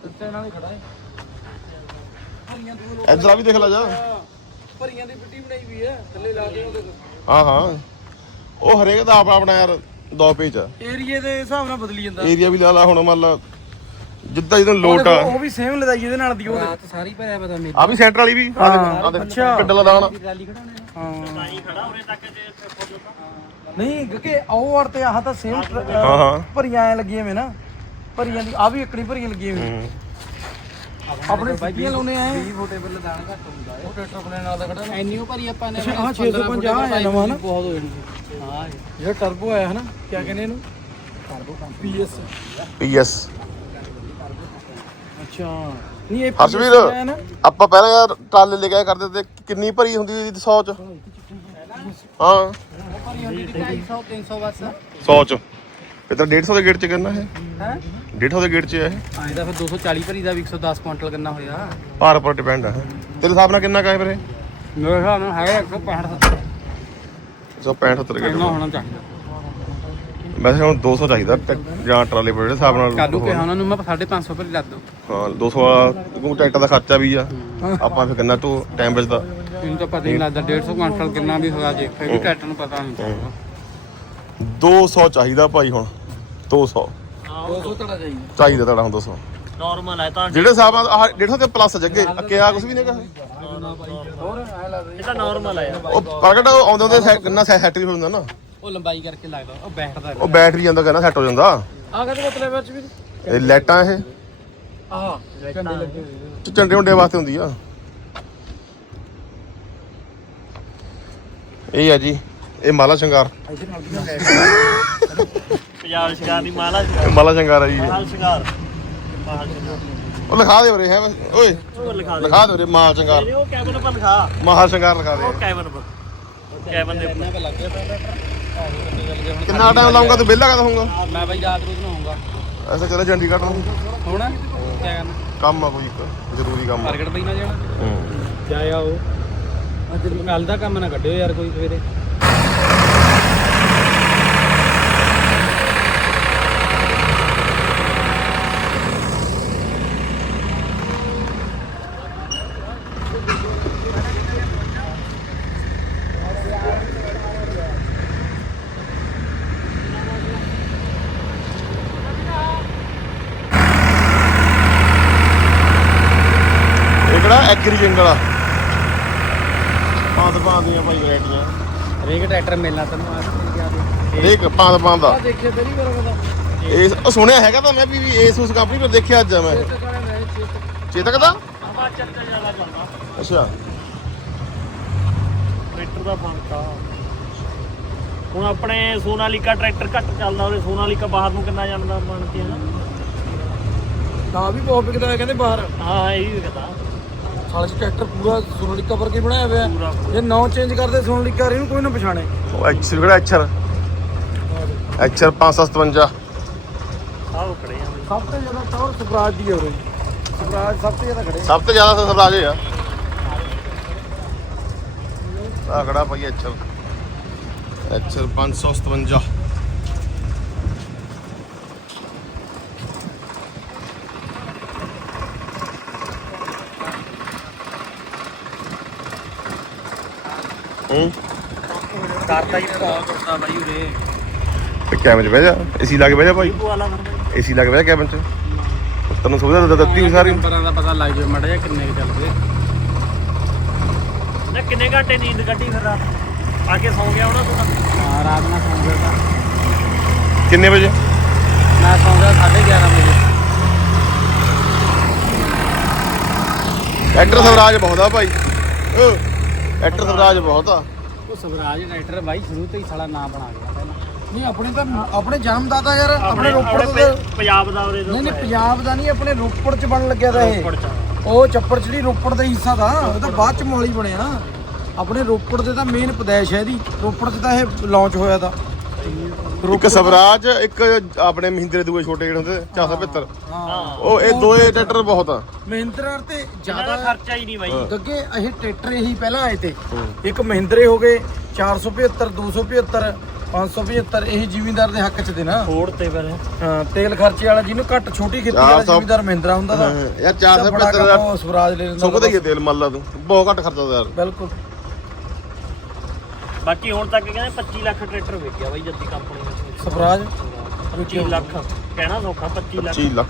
ਰੱਸੇ ਨਾਲ ਹੀ ਖੜਾ ਹੈ। ਇਧਰ ਆ ਵੀ ਦੇਖ ਲੈ ਜਾ। ਭਰੀਆਂ ਦੀ ਪਿੱਟੀ ਬਣਾਈ ਵੀ ਹੈ ਥੱਲੇ ਲਾ ਕੇ ਉਹਦੇ ਹਾਂ ਹਾਂ। ਉਹ ਹਰੇਕ ਦਾ ਆਪਣਾ ਆਪਣਾ ਯਾਰ। ਦੋ ਪੇਜ ਆ। ਏਰੀਏ ਦੇ ਹਿਸਾਬ ਨਾਲ ਬਦਲੀ ਜਾਂਦਾ। ਏਰੀਆ ਵੀ ਲਾ ਲਾ ਹੁਣ ਮੰਨ ਲਾ ਜਿੱਦਾਂ ਜਦੋਂ ਲੋਟ ਆ। ਉਹ ਵੀ ਸੇਮ ਲਦਾਈ ਇਹਦੇ ਨਾਲ ਦੀ ਉਹ ਰਾਤ ਸਾਰੀ ਭਰਿਆ ਪਤਾ ਮੇਰੀ। ਆ ਵੀ ਸੈਂਟਰ ਵਾਲੀ ਵੀ ਆ ਆ ਅੱਛਾ। ਟਰਾਲੀ ਖੜਾਉਣੇ ਹਾਂ ਨਹੀਂ ਖੜਾ ਉਰੇ ਤੱਕ ਜੇ ਇੱਥੇ ਫੁੱਲ ਤਾਂ ਨਹੀਂ ਕਿਉਂਕਿ ਉਹ ਔਰ ਤੇ ਆਹ ਤਾਂ ਸੇਮ ਹਾਂ ਹਾਂ। ਭਰੀਆਂ ਐ ਲੱਗੀਆਂ ਵੇ ਨਾ। ਭਰੀਆਂ ਦੀ ਆ ਵੀ ਇਕੜੀ ਭਰੀਆਂ ਲੱਗੀਆਂ ਵੇ ਹੂੰ। ਆਪਣੇ ਸਿੱਧੀਆਂ ਲਾਉਨੇ ਆ। 20 ਫੁੱਟੇ ਪਰ ਲਦਾਨ ਘੱਟ ਹੁੰਦਾ ਉਹ ਟਰੈਕਟਰ ਨਾਲ ਦਾ ਖੜਾ ਐਨੀ ਉਹ ਭਰੀ ਆਪਾਂ ਨੇ ਆਹ 650 ਆਇਆ ਨਵਾਂ ਨਾ? ਬਹੁਤ ਹੋ ਜਾਣੀ ਹਾਂ ਜਿਹੜਾ ਟਰਬੋ ਆਇਆ ਹੈ ਨਾ ਕੀ ਕਹਿੰਦੇ ਇਹਨੂੰ? ਟਰਬੋ ਪੀਐਸ ਪੀਐਸ ਅੱਛਾ। ਨਹੀਂ ਇਹ ਹਰਸ਼ਵੀਰ PS ਆਇਆ ਨਾ? ਆਪਾਂ ਪਹਿਲਾਂ ਯਾਰ ਟਰਾਲੇ ਲੈ ਕੇ ਆਇਆ ਕਰਦੇ ਤੇ ਕਿੰਨੀ ਭਰੀ ਹੁੰਦੀ ਸੀ 100 ਚ? ਹਾਂ। ਉਹ ਭਰੀ ਹੁੰਦੀ ਸੀ 250 300 ਬਸ 100 ਚ। ਇਹ ਤਾਂ 150 ਦੇ ਗੇਟ ਚ ਕਰਨਾ ਹੈ? ਹੈ? 150 ਦੇ ਗੇਟ ਚ ਹੈ ਇਹ? ਆਏ ਤਾਂ ਫਿਰ 240 ਭਰੀ ਦਾ ਵੀ 110 ਕੁਇੰਟਲ ਗੰਨਾ ਹੋਇਆ। ਭਾਰ ਪਰ ਡਿਪੈਂਡ ਹੈ। ਤੇਰੇ ਹਿਸਾਬ ਨਾਲ ਕਿੰਨਾ ਕਾਇ ਵੀਰੇ ਮੇਰੇ ਹਿਸਾਬ ਨਾਲ ਹੈਗਾ 165 70 165 70 ਗੇਟ ਇੰਨਾ ਹੋਣਾ ਚਾਹੀਦਾ। ਵੈਸੇ ਹੁਣ 200 ਚਾਹੀਦਾ ਟੈ- ਜਾਂ ਟਰਾਲੇ ਪਰ ਜਿਹੜੇ ਹਿਸਾਬ ਨਾਲ ਕਾਲੂ ਕਿਹਾ ਉਹਨਾਂ ਨੂੰ ਮੈਂ 550 ਭਰੀ ਲੱਦ ਦੋ ਹਾਂ 200 ਵਾਲਾ ਕਿਉਂਕਿ ਟਰੈਕਟਰ ਦਾ ਖਰਚਾ ਵੀ ਆ। ਆਪਾਂ ਫਿਰ ਕਿੰਨਾ ਤੋਂ ਟਾਈਮ ਬਚਦਾ ਇਹਨੂੰ ਤਾਂ ਪਤਾ ਹੀ ਨਹੀਂ ਲੱਗਦਾ 150 ਕੁਇੰਟਲ ਕਿੰਨਾ ਵੀ ਹੋਇਆ ਜੇ ਫਿਰ ਵੀ ਟਰੈਕਟਰ ਨੂੰ ਪਤਾ ਨਹੀਂ ਚੱਲਦਾ 200 ਚਾਹੀਦਾ ਭਾਈ ਹੁਣ 200 200 ਤੜਾ ਚਾਹੀਦਾ ਚਾਹੀਦਾ ਤੁਹਾਡਾ ਹੁਣ 200 ਨਾਰਮਲ ਹੈ ਤਾਂ। ਜਿਹੜੇ ਹਿਸਾਬ ਨਾਲ ਆਹ 150 ਤੇ ਪਲੱਸ ਜੱਗੇ ਅੱਗੇ ਆ ਕੁਝ ਵੀ ਨਹੀਂ ਹੈਗਾ। ਹੋਰ ਐ ਲੱਗਦਾ ਇਹ ਤਾਂ ਨਾਰਮਲ ਹੈ ਉਹ ਪ੍ਰਗਟ ਆਉਂਦੇ ਹੁੰਦੇ ਸੈ- ਕਿੰਨਾ ਸੈਟ ਵੀ ਹੋ ਜਾਂਦਾ ਨਾ। ਉਹ ਲੰਬਾਈ ਕਰਕੇ ਲੱਗਦਾ ਉਹ ਬੈਠਦਾ ਉਹ ਬੈਟਰੀ ਜਾਂਦਾ ਕਹਿੰਦਾ ਸੈੱਟ ਹੋ ਜਾਂਦਾ। ਆ ਕਦੇ ਮਤਲਬ ਵਿੱਚ ਵੀ। ਇਹ ਲਾਈਟਾਂ ਇਹ? ਆਹ ਝੰਡੇ ਲੱਗੇ ਹੋਏ ਨੇ। ਝੰਡੇ ਹੁੰਡੇ ਵਾਸਤੇ ਹੁੰਦੀ ਆ। ਇਹ ਆ ਜੀ ਇਹ ਮਾਲਾ ਸ਼ਿੰਗਾਰ। ਪੰਜਾਬ ਦੀ ਮਾਲਾ ਇਹ ਸ਼ਿਕਾਰ ਮਾਲਾ ਸ਼ਿੰਗਾਰ ਆ ਜੀ। ਇਹ। ਮਾਲ ਸ਼ਿਕਾਰ ਮਾਲ ਸ਼ਿਕਾਰ ਉਹ ਲਿਖਾ ਦੇ ਵੀਰੇ ਹੈ ਓਏ ਉਹ ਲਿਖਾ ਦੇ। ਲਿਖਾ ਦੇ ਵੀਰੇ ਮਾਲ ਸ਼ਿੰਗਾਰ ਇਹ ਉਹ ਕੈਬਨ ਪਰ ਲਿਖਾ। ਮਾਲ ਸ਼ਿੰਗਾਰ ਲਿਖਾ ਉਹ ਦੇ ਕੈਬਨ ਪਰ ਕੈਬਨ ਦੇ ਉੱਪਰ। ਲੱਗ ਗਿਆ ਟਰੈਕਟਰ ਕਿੰਨਾ ਟਾਈਮ ਲਾਉਂਗਾ ਤੂੰ ਵਿਹਲਾ ਕਦ ਹੋਊਗਾ? ਮੈਂ ਬਾਈ ਰਾਤ ਨੂੰ ਬਣਾਉਂਗਾ ਐਸਾ ਚਲੇ ਚੰਡੀਗੜ੍ਹ ਨੂੰ। ਹੁਣ? ਕੀ ਕਰਨਾ ਕੰਮ ਆ ਕੋਈ ਇੱਕ ਜ਼ਰੂਰੀ ਕੰਮ ਆ। ਪ੍ਰਗਟ ਬਈ ਨਾ ਜਾਣਾ। ਹੂੰ। ਜਾ ਆਓ ਅੱਜ ਕੱਲ ਦਾ ਕੰਮ ਨਾ ਕੱਢਿਓ ਯਾਰ ਕੋਈ ਸਵੇਰੇ। ਐਗਰੀ ਜੰਗਲ ਪਾਂਦ ਪਾਂਦੀਆਂ ਭਾਈ ਵੈਰਾਈਟੀਆਂ। ਹਰੇਕ ਟਰੈਕਟਰ ਮਿਲਣਾ ਤੈਨੂੰ ਆ ਕੇ ਹਰੇਕ ਪਾਂਦ ਪਾਂਦ ਦਾ ਦੇਖਿਆ ਪਹਿਲੀ ਵਾਰ ਪਤਾ। ਇਹ ਉਹ ਸੁਣਿਆ ਹੈਗਾ ਤਾਂ ਮੈਂ ਵੀ ਵੀ ਇਸ ਉਸ ਕੰਪਨੀ ਪਰ ਦੇਖਿਆ ਅੱਜ ਮੈਂ। ਚੇਤਕ ਦਾ? ਹਿਮਾਚਲ ਅੱਛਾ। ਟਰੈਕਟਰ ਦਾ ਫ਼ਰਕ ਆ ਹੁਣ ਆਪਣੇ ਸੋਨਾਲੀਕਾ ਟਰੈਕਟਰ ਘੱਟ ਚੱਲਦਾ ਉਹਦੇ ਸੋਨਾਲੀਕਾ ਬਾਹਰ ਨੂੰ ਕਿੰਨਾ ਜਾਂਦਾ ਬਣ ਕੇ ਨਾ ਤਾਂ ਵੀ ਬਹੁਤ ਵਿਕਦਾ ਕਹਿੰਦੇ ਬਾਹਰ। ਹਾਂ ਇਹ ਵੀ ਕਹਤਾ ਸਾਲੇ ਚ ਟਰੈਕਟਰ ਪੂਰਾ ਸੋਨਾਲੀਕਾ ਵਰਗੇ ਬਣਾਇਆ ਹੋਇਆ? ਹੈ। ਜੇ ਨਾਂ ਚੇਂਜ ਕਰਦੇ ਸੋਨਾਲੀਕਾ ਇਹਨੂੰ ਕੋਈ ਨਾ ਪਛਾਣੇ। ਉਹ ਐਚਰ ਕਿਹੜਾ ਐਚਰ ਐਚਰ 557 ਆਹ ਖੜੇ ਆ ਸਭ ਤੋਂ ਜ਼ਿਆਦਾ ਟੌਰ ਸਵਰਾਜ ਦੀ ਹੈ ਉਰੇ। ਸਵਰਾਜ ਸਭ ਤੋਂ ਜ਼ਿਆਦਾ ਖੜੇ ਸਭ ਤੋਂ ਜ਼ਿਆਦਾ ਸਵਰਾਜ ਆ। ਆ ਖੜਾ ਭਾਈ ਐਚਰ ਐਚਰ 557 ਹੂੰ ਕਰਤਾ ਹੀ ਬਹੁਤ ਕਰਦਾ ਬਾਈ ਉਰੇ। ਤੇ ਕੈਬਨ ਚ ਬਹਿ ਜਾ। ਏਸੀ ਲਾ ਕੇ ਬਹਿ ਜਾ ਭਾਈ। ਵਾਲਾ ਏਸੀ ਲਾ ਕੇ ਬਹਿ ਜਾ ਕੈਬਨ ਚ। ਤੈਨੂੰ ਸੁਵਿਧਾ ਦਿੱਤੀ ਦਿੱਤੀ ਹੋਈ ਸਾਰੀ। ਨੰਬਰਾਂ ਦਾ ਪਤਾ ਲੱਗ ਜਾਵੇ ਮੜਾ ਜਿਹਾ ਕਿੰਨੇ ਕੁ ਚੱਲਦੇ ਨਾ ਕਿੰਨੇ ਘੰਟੇ ਨੀਂਦ ਕੱਢੀ ਫਿਰ ਰਾਤ? ਆ ਕੇ ਸੌਂ ਗਿਆ ਉਹਨਾਂ ਤੋਂ ਤਾਂ। ਹਾਂ ਰਾਤ ਨਾਲ ਸੌਂ ਗਿਆ ਤਾਂ। ਕਿੰਨੇ ਵਜੇ? ਮੈਂ ਸੌਂ ਗਿਆ 11:30 ਵਜੇ। ਐਕਟਰ ਸਵਰਾਜ ਬਹੁਤ ਆ ਭਾਈ। ਓ ਐਕਟਰ ਸਵਰਾਜ ਬਹੁਤ ਆ। ਉਹ ਸਵਰਾਜ ਟਰੈਕਟਰ ਬਾਈ ਸ਼ੁਰੂ ਤੋਂ ਹੀ ਸਾਲਾ ਨਾਂ ਬਣਾ ਗਿਆ ਪਹਿਲਾਂ। ਨਹੀਂ ਆਪਣੇ ਤਾਂ ਆਪਣੇ ਜਨਮਦਾਤਾ ਯਾਰ ਆਪਣੇ ਰੋਪੜ ਪ- ਪੰਜਾਬ ਦਾ ਉਹਦੇ ਨਹੀਂ ਨਹੀਂ ਪੰਜਾਬ ਦਾ ਨਹੀਂ ਆਪਣੇ ਰੋਪੜ ਚ ਬਣ ਲੱਗਿਆ ਦਾ ਇਹ। ਉਹ ਚੱਪੜ ਚੜੀ ਰੋਪੜ ਦਾ ਹਿੱਸਾ ਦਾ ਉਹ ਤਾਂ ਬਾਅਦ ਚ ਮੋਹਾਲੀ ਬਣਿਆ। ਆਪਣੇ ਰੋਪੜ ਦੇ ਤਾਂ ਮੇਨ ਪਦੈਸ਼ ਹੈ ਇਹਦੀ। ਰੋਪੜ 'ਚ ਤਾਂ ਇਹ ਲਾਂਚ ਹੋਇਆ ਦਾ ਇੱਕ ਸਵਰਾਜ ਇੱਕ ਆਪਣੇ ਮਹਿੰਦਰੇ ਦੂਏ ਛੋਟੇ ਜਿਹੜੇ ਹੁੰਦੇ 475 ਹਾਂ। ਉਹ ਇਹ ਦੋਏ ਟਰੈਕਟਰ ਬਹੁਤ ਆ। ਮਹਿੰਦਰਾ ਤੇ ਜ਼ਿਆਦਾ ਖਰਚਾ ਹੀ ਨਹੀਂ ਬਾਈ। ਅੱਗੇ ਇਹ ਟਰੈਕਟਰ ਇਹੀ ਪਹਿਲਾਂ ਆਏ ਤੇ। ਇੱਕ ਮਹਿੰਦਰੇ ਹੋ ਗਏ 475 275 575 ਇਹ ਜ਼ਿਮੀਂਦਾਰ ਦੇ ਹੱਕ 'ਚ ਦੇ ਨਾ। ਫੋੜ ਤੇ ਫਿਰ। ਹਾਂ ਤੇਲ ਖਰਚੇ ਵਾਲਾ ਜਿਹਨੂੰ ਘੱਟ ਛੋਟੀ ਖੇਤੀ ਵਾਲਾ ਜ਼ਿਮੀਂਦਾਰ ਮਹਿੰਦਰਾ ਹੁੰਦਾ ਦਾ ਯਾਰ ਤਾਂ ਬੜਾ 475 ਦਾ ਸਵਰਾਜ ਲੈ ਲੈਂਦਾ ਸੁੱਕਦਾ ਹੀ ਤੇਲ ਮੰਨ ਲਾ ਤੂੰ। ਬਹੁਤ ਘੱਟ ਖਰਚਾ ਯਾਰ। ਬਿਲਕੁਲ। ਬਾਕੀ ਹੁਣ ਤੱਕ ਕਹਿੰਦੇ 25 ਲੱਖ ਟਰੈਕਟਰ ਵਿਕ ਗਿਆ ਬਾਈ ਜੱਦੀ ਕੰਪਨੀ ਵਿੱਚ ਸਵਰਾਜ? 25 ਲੱਖ। ਕਹਿਣਾ ਸੌਖਾ 25 ਲੱਖ। 25 ਲੱਖ।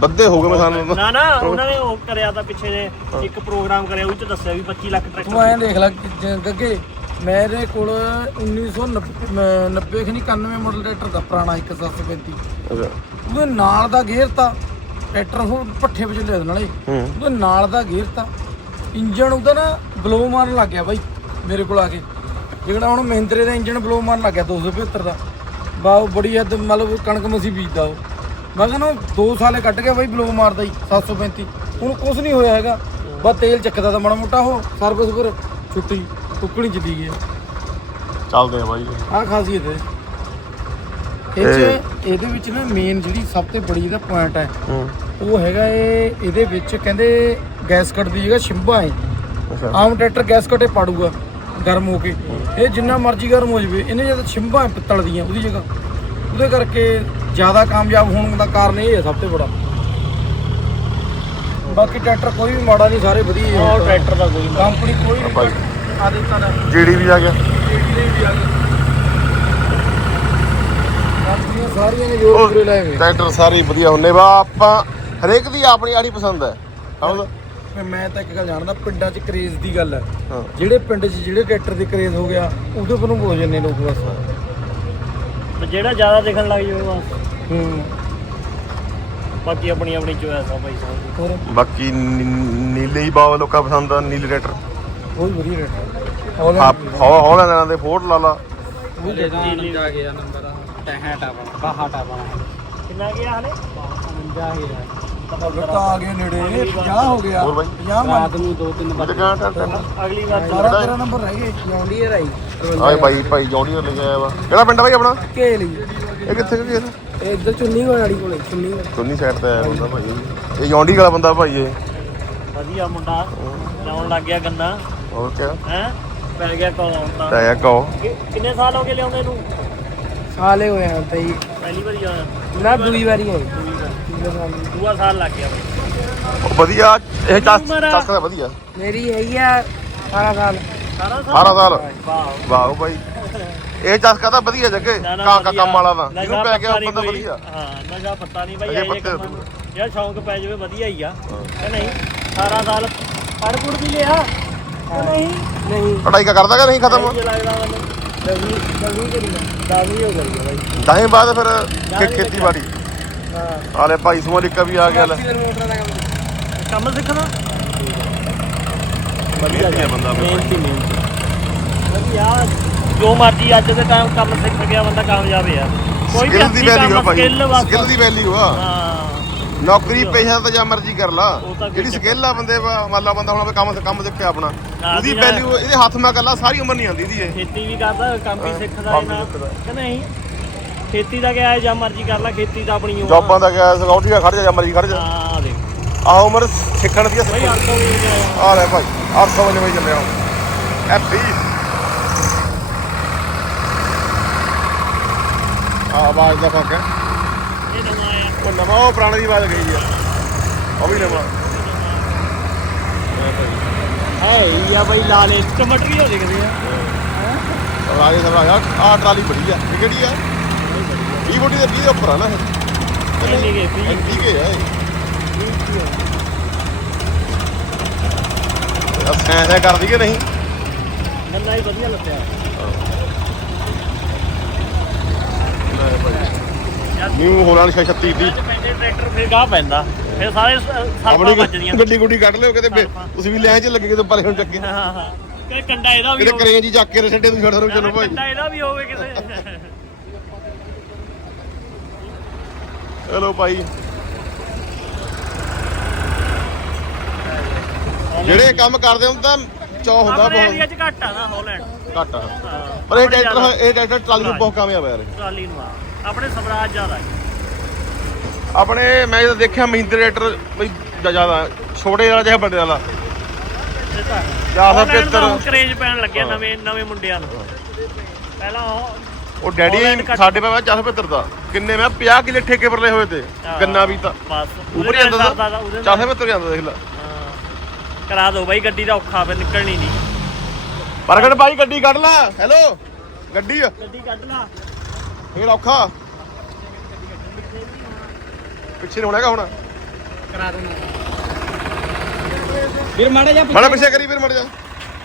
ਬੱਦੇ ਹੋ ਗਏ ਮੈਂ ਸਾਨੂੰ ਨਾ ਨਾ ਉਹਨਾਂ ਨੇ ਉਹ ਕਰਿਆ ਤਾਂ ਪਿੱਛੇ ਜੇ ਇੱਕ ਪ੍ਰੋਗਰਾਮ ਕਰਿਆ ਉਹ ਚ ਦੱਸਿਆ ਵੀ 25 ਲੱਖ ਤੂੰ ਟਰੈਕਟਰ ਐਂ ਦੇਖ ਲੈ ਗੱਗੇ ਮੇਰੇ ਕੋਲ 1990 ਖਨੀ 91 ਮਾਡਲ ਟਰੈਕਟਰ ਦਾ ਪੁਰਾਣਾ 1735 ਅੱਛਾ। ਉਹਦੇ ਨਾਲ ਦਾ ਗੇਅਰ ਤਾਂ ਟਰੈਕਟਰ ਉਹ ਪੱਠੇ ਵਿੱਚ ਲੈ ਦੇਣ ਵਾਲੇ ਉਹਦੇ ਨਾਲ ਦਾ ਗੇਅਰ ਤਾਂ ਇੰਜਨ ਉਹਦਾ ਨਾ ਬਲੋ ਮਾਰਨ ਲੱਗ ਗਿਆ ਬਾਈ ਮੇਰੇ ਕੋਲ ਆ ਕੇ। ਜਿਹੜਾ ਹੁਣ ਮਹਿੰਦਰੇ ਦਾ ਇੰਜਨ ਬਲੋ ਮਾਰਨ ਲੱਗ ਗਿਆ 275 ਦਾ। ਬਾ ਉਹ ਬੜੀ ਹੱਦ ਮਤਲਬ ਕਣਕ ਮਸੀ ਬੀਜਦਾ ਉਹ। ਮੈਂ ਕਹਿੰਦਾ 2 ਸਾਲੇ ਕੱਢ ਗਿਆ ਬਾਈ ਬਲੋ ਮਾਰਦਾ ਹੀ 735 ਹੁਣ ਕੁਝ ਨਹੀਂ ਹੋਇਆ ਹੈਗਾ। ਬਸ ਤੇਲ ਚੱਕਦਾ ਤਾਂ ਮਾੜਾ ਮੋਟਾ ਉਹ ਸਰਵਿਸ ਪਰ ਛੁੱਟੀ ਟੁੱਕਣੀ ਚ ਦੀ ਗਿਆ ਚੱਲਦੇ ਆ ਬਾਈ। ਆਹ ਖਾਸੀਅਤ ਹੈ। ਇਹ ਇਹਦੇ ਵਿੱਚ ਨਾ ਮੇਨ ਜਿਹੜੀ ਸਭ ਤੋਂ ਬੜੀ ਇਹਦਾ ਪੁਆਇੰਟ ਹੈ। ਉਹ ਹੈਗਾ ਇਹ ਇਹਦੇ ਵਿੱਚ ਕਹਿੰਦੇ ਗੈਸ ਕੱਟ ਦੀ ਜਗ੍ਹਾ ਸ਼ਿੰਬਾ ਹੈ। ਆਮ ਟਰੈਕਟਰ ਗੈਸ ਕੱਟੇ ਪਾੜੂਗਾ। ਗਰਮ ਹੋ ਕੇ। ਇਹ ਜਿੰਨਾ ਮਰਜ਼ੀ ਗਰਮ ਹੋ ਜਵੇ ਇਹਨੇ ਜਦ ਹੈ ਪਿੱਤਲ ਦੀਆਂ ਉਹਦੀ ਜਗ੍ਹਾ। ਉਹਦੇ ਕਰਕੇ ਜ਼ਿਆਦਾ ਕਾਮਯਾਬ ਹੋਣ ਦਾ ਕਾਰਨ ਇਹ ਹੈ ਸਭ ਤੋਂ ਬੜਾ ਬਾਕੀ ਟਰੈਕਟਰ ਕੋਈ ਵੀ ਮਾੜਾ ਨਹੀਂ ਸਾਰੇ ਵਧੀਆ ਹੀ ਉਹ ਆ ਟਰੈਕਟਰ ਦਾ ਕੋਈ ਕੰਪਨੀ ਕੋਈ। ਨਹੀਂ। ਆਦਤਾਂ ਦਾ ਜੀਡੀ ਵੀ ਆ ਗਿਆ। ਕੰਪਨੀਆਂ ਸਾਰੀਆਂ ਨੇ ਜੋਰ ਪੂਰੇ ਲਾਏ ਹੋਏ ਟਰੈਕਟਰ ਸਾਰੇ ਹੀ ਵਧੀਆ ਹੁੰਨੇ ਵਾ ਆਪਾਂ ਹਰੇਕ ਦੀ ਆਪਣੀ ਆੜੀ ਪਸੰਦ ਹੈ। ਸਮਝ ਮੈਂ- ਮੈਂ ਤਾਂ ਇੱਕ ਗੱਲ ਜਾਣਦਾ ਪਿੰਡਾਂ 'ਚ ਕਰੇਜ਼ ਦੀ ਗੱਲ ਹੈ। ਹਾਂ। ਜਿਹੜੇ ਪਿੰਡ 'ਚ ਜਿਹੜੇ ਟਰੈਕਟਰ ਦੇ ਕਰੇਜ਼ ਹੋ ਗਿਆ ਉਹਦੇ ਪਰ ਨੂੰ ਹੋ ਜਾਂਦੇ ਲੋਕ ਬਸ। ਤੇ ਜਿਹੜਾ ਜ਼ਿਆਦਾ ਦਿਖਣ ਲੱਗ ਜਾਊਗਾ। ਬਸ ਹੂੰ। ਬਾਕੀ ਆਪਣੀ ਆਪਣੀ ਚੋਇਸ ਆ ਬਾਈ ਸਾਹਿਬ ਹੋਰ? ਬਾਕੀ ਨੀ- ਨੀਲੇ ਹੀ ਬਹੁਤ ਲੋਕਾਂ ਪਸੰਦ ਆ ਨੀਲੇ ਟਰੈਕਟਰ ਬਹੁਤ ਵਧੀਆ ਰੇਟ ਆਲ ਆ। ਹੌ ਹੌਲੈਂਡ ਇਹਨਾਂ ਦੇ ਫੋਰਟ ਲਾ ਲਾ। ਜਾ ਗਿਆ ਨੰਬਰ 65 ਆ। ਬਣਾ 62 ਆ ਬਣਾ ਕਿੰਨਾ ਗਿਆ ਹਲੇ? 55 ਆ ਤਾਂ ਆ ਗਏ ਨੇੜੇ 50 ਹੋ ਗਿਆ ਹੋਰ ਬਾਈ? 50 ਮੰਨ ਰਾਤ ਨੂੰ ਦੋ ਤਿੰਨ ਮੇਰੇ ਕਹਾਂ ਟਰੈਕਟਰ ਅਗਲੀ ਵਾਰ ਸਾਰਾ ਤੇਰਾ ਨੰਬਰ ਰਹਿ ਗਏ। ਜਾਂਦੀ ਹੈ ਰਾਈ ਆਏ ਭਾਈ ਭਾਈ ਜੌਨੀਅਰ ਲੈ ਕੇ ਆਇਆ ਵਾ। ਕਿਹੜਾ ਪਿੰਡ ਆ ਭਾਈ ਆਪਣਾ? ਕੇ ਲਈ ਇਹ ਕਿੱਥੇ ਕਿ ਇਹ ਇਹ ਇੱਧਰ ਚੁੰਨੀ ਵਾਲੀ ਕੋਲੇ ਚੁੰਨੀ ਦੋਨੀ ਸਾਈਡ ਤੇ ਆਇਆ ਹੁੰਦਾ ਭਾਈ। ਇਹ ਜੌਂਡੀ ਵਾਲਾ ਬੰਦਾ ਭਾਈ ਇਹ। ਵਧੀਆ ਮੁੰਡਾ। ਲਾਉਣ ਲੱਗ ਗਿਆ ਗੰਨਾ। ਹੋਰ ਕਿਆ? ਹੈ? ਪੈ ਗਿਆ ਕਾਲ ਤਾਂ ਟਾਇਆ ਕੋ ਕਿ- ਕਿੰਨੇ ਸਾਲ ਹੋ ਗਏ ਲਿਆਉਂਦੇ ਨੂੰ? ਸਾਲੇ ਹੋਏ ਹਾਂ ਤੇ ਪਹਿਲੀ ਵਾਰੀ ਆਇਆ। ਨਾ ਦੂਈ ਵਾਰੀ ਹੋਈ ਦੂਆ ਸਾਲ ਲੱਗ ਗਿਆ ਬਾਈ। ਵਧੀਆ ਇਹ ਚੱਸ ਉਮਰ ਆ। ਚੱਸ ਦਾ ਵਧੀਆ। ਮੇਰੀ ਹੈਗੀ ਆ 18 ਸਾਲ। 18 18 ਸਾਲ। ਵਾਹ ਵਾਹ। ਭਾਈ ਇਹ ਚੱਸ ਤਾਂ ਵਧੀਆ ਜੱਗੇ ਨਾ, ਨਾ, ਕਾਂ ਕਾ ਵਧੀਆ। ਕੰਮ ਵਾਲਾ ਦਾ ਨਸ਼ਾ ਜਿਹਨੂੰ ਪੈ ਗਿਆ ਪੱਤਾ ਨੀ ਬੰਦਾ ਕੋਈ। ਵਧੀਆ। ਹਾਂ ਨਸ਼ਾ ਪੱਤਾ ਨਹੀਂ ਬਾਈ ਅਜੇ ਇਹ ਪੱਤੇ ਕੰਮ ਯਾਰ ਸ਼ੌਂਕ ਪੈ ਜਾਵੇ ਵਧੀਆ ਹੀ ਆ। ਕਿ ਨਹੀਂ? 18 ਸਾਲ। ਪੜ ਪੁੜ ਵੀ ਲਿਆ? ਕਿ ਨਹੀਂ? ਨਹੀਂ। ਪੜਾਈ ਕਾ ਕਰਦਾ ਕਿ ਨਹੀਂ ਖਤਮ? ਇਹ ਲੱਗਦਾ ਮੈਨੂੰ। ਦਸਵੀਂ ਦਸਵੀਂ ਕਰੀ ਨਾ ਦਸਵੀਂ ਹੋ ਗਈ ਹੈ ਬਾਈ। ਦਾਹੀਂ ਬਾਅਦ ਫਿਰ ਖੇਤੀਬਾੜੀ। ਆਲੇ ਭਾਈ ਸਮੋਲਿਕਾ ਵੀ ਆ ਗਿਆ ਲੈ। ਕੰਮ ਸਿੱਖਣਾ? ਵਧੀਆ ਹੈ ਬੰਦਾ ਫਿਰ। ਮਿਹਨਤੀ ਮਿਹਨਤੀ। ਵਧੀਆ। ਜੋ ਮਰਜ਼ੀ ਅੱਜ ਦੇ ਟਾਈਮ ਕੰਮ ਸਿੱਖ ਗਿਆ ਬੰਦਾ ਕਾਮਯਾਬ ਆ ਕੋਈ ਵੀ ਸਕਿੱਲ ਦੀ ਹੱਥੀਂ ਵੈਲਿਊ ਆ ਕੰਮ ਭਾਈ। skill ਬਸ ਸਕਿੱਲ ਦੀ ਵੈਲਿਊ ਆ। ਹਾਂ। ਨੌਕਰੀ ਪੇਸ਼ਾ ਤਾਂ ਜਾਂ ਮਰਜ਼ੀ ਕਰ ਲਾ। ਉਹ ਤਾਂ ਜਿਹੜੀ ਸਕਿੱਲ ਆ ਬੰਦੇ ਵਾ ਮੰਨ ਲਾ ਬੰਦਾ ਹੁਣ ਕੰਮ ਕੰਮ ਸਿੱਖਿਆ ਆਪਣਾ। ਹਾਂ, ਉਹਦੀ ਵੀ ਵੈਲਿਊ ਇਹਦੇ ਹੱਥ ਮੈਂ ਗੱਲਾਂ ਸਾਰੀ ਉਮਰ ਨਹੀਂ ਆਉਂਦੀ ਇਹਦੀ ਇਹ। ਖੇਤੀ ਵੀ ਕਰਦਾ ਕੰਮ ਵੀ ਸਿੱਖਦਾ ਕੰਮ ਇਹ ਵੀ ਨਾਲ ਸਿੱਖਦਾ। ਕਿ ਨਹੀਂ? ਖੇਤੀ ਦਾ ਕਿਹਾ ਜਾਂ ਮਰਜ਼ੀ ਕਰ ਲੈ ਖੇਤੀ ਦਾ ਆਪਣੀ ਉਹ ਆ। ਜੌਬਾਂ ਦਾ ਗਿਆ ਸਿਕਿਉਰਿਟੀ ਦਾ ਖੜ ਜਾ ਜਾਂ ਮਰਜ਼ੀ ਖੜ ਜਾ। ਹਾਂ ਦੇਖ। ਆਹ ਉਮਰ ਸਿੱਖਣ ਦੀ ਆ, ਬਈ ਸਿੱਖੋ। ਤੋਂ ਵੀ ਗਿਆ ਆ ਲੈ ਭਾਈ 800 ਵਜੇ ਵਜੇ ਚੱਲਿਆ ਆਵਾਜ਼ ਦਾ ਫ਼ਰਕ ਹੈ। ਇਹ ਨਵਾਂ ਆਇਆ। ਉਹ ਨਵਾਂ ਉਹ ਪੁਰਾਣੇ ਦੀ ਆਵਾਜ਼ ਗਈ ਆ। ਉਹ ਵੀ ਨਵਾਂ। ਹੈ ਆ ਬਈ ਲਾਲੇ। ਟਮਾਟਰ ਹੀ ਹੋ। ਦਿਖਦੇ ਆ ਗਏ ਸਭ ਆ ਟਰਾਲੀ ਬੜੀ ਆ। ਇਹ ਕਿਹੜੀ ਆ? 20 ਫੁੱਟੀ ਦੇ 20 ਦੇ ਉੱਪਰ ਆ ਨਾ ਇਹ। ਆ ਇਹ। ਕਰਦੀ ਕਿ ਨਹੀਂ? ਗੰਨਾ ਹੀ ਵਧੀਆ ਲੱਗਿਆ ਨਿਊ ਹੋਲੈਂਡ 636 ਦੀ ਟਰੈਕਟਰ ਫਿਰ ਗਾਹ ਪੈਂਦਾ। ਫਿਰ ਸਾਰੇ ਆਪਣੀ ਵੱਜਦੀਆਂ ਗੱਡੀ ਗੁੱਡੀ ਕੱਢ ਲਿਓ ਕਿਤੇ ਤੁਸੀਂ ਵੀ ਲੈ ਚ ਲੱਗੇ ਕਿਤੇ ਪਰੇ ਹੁਣ ਚੱਕੇ। ਹਾਂ ਹਾਂ ਕਿ ਕੰਡਾ ਇਹਦਾ ਵੀ ਕਿਤੇ ਹੋਵੇ। ਕਰੇਂ ਜੀ ਚੱਕ ਕੇ ਰਸੱਡੇ ਨੂੰ ਛੱਡ ਰੋ ਚਲੋ ਭਾਈ। ਕੰਡਾ ਇਹਦਾ ਵੀ ਹੋਵੇ ਕਿਤੇ। ਚਲੋ ਭਾਈ। ਜਿਹੜੇ ਕੰਮ ਕਰਦੇ ਹੁਣ ਤਾਂ ਚੌ ਹੁੰਦਾ ਆਪਣੇ ਏਰੀਆ ਬਹੁਤ 'ਚ ਘੱਟ ਆ ਨਾ ਹਾਲੈਂਡ ਘੱਟ ਆ। ਹਾਂ ਪਰ ਇਹ ਟਰੈਕਟਰ ਇਹ ਟਰੈਕਟਰ ਟਰਾਲੀ ਨੂੰ ਬਹੁਤ ਕਾਮਯਾਬ ਆ ਯਾਰ। ਟਰਾਲੀ ਨੂੰ ਆ। ਆਪਣੇ ਸਵਰਾਜ ਜ਼ਿਆਦਾ ਹੈ। ਆਪਣੇ ਮੈਂ ਜਦੋਂ ਦੇਖਿਆ ਮਹਿੰਦਰ ਟਰੈਕਟਰ ਬਈ ਜ਼ਿਆਦਾ ਛੋਟੇ ਵਾਲਾ ਜਿਹਾ ਵੱਡੇ ਵਾਲਾ। ਇਹ ਤਾਂ ਜਾਂ ਫਿਰ Holland ਦਾ ਹੁਣ 75 ਕਰੇਜ ਪੈਣ ਲੱਗਿਆ ਨਵੇਂ ਨਵੇਂ ਮੁੰਡਿਆਂ ਨੂੰ। ਪਹਿਲਾਂ ਉਹ ਉਹ ਡੈਡੀ Holland ਘੱਟ- ਸਾਡੇ ਪਾ 475 ਦਾ। ਕਿੰਨੇ ਮੈਂ 50 ਕਿਲੇ ਠੇਕੇ ਪਰ ਲਏ ਹੋਏ ਤੇ। ਹਾਂ। ਗੰਨਾ ਵੀ ਤਾਂ। ਬਸ। ਉੱਪਰ ਹੀ ਜਾਂਦਾ ਕਰਦਾ ਤਾਂ। ਉਹਦੇ ਨਾਲ। 475 ਜਾਂਦਾ ਦੇਖ ਲੈ। ਹਾਂ। ਕਰਾ ਦੋ ਬਾਈ ਗੱਡੀ ਦਾ ਔਖਾ ਫਿਰ ਨਿਕਲਣੀ ਨਹੀਂ। ਪ੍ਰਗਟ ਭਾਈ ਗੱਡੀ ਕੱਢ ਲੈ। ਹੈਲੋ ਗੱਡੀ ਆ। ਗੱਡੀ ਕੱਢ ਲਾ। ਫੇਰ ਔਖਾ। ਪਿੱਛੇ ਨੂੰ ਹੋਣਾਗਾ ਹੁਣ। ਕਰਾ ਦੋ ਵੀਰ ਮਾੜਾ ਜਿਹਾ ਮਾੜਾ ਪਿੱਛੇ ਕਰੀ ਫਿਰ ਮੜ ਜਾ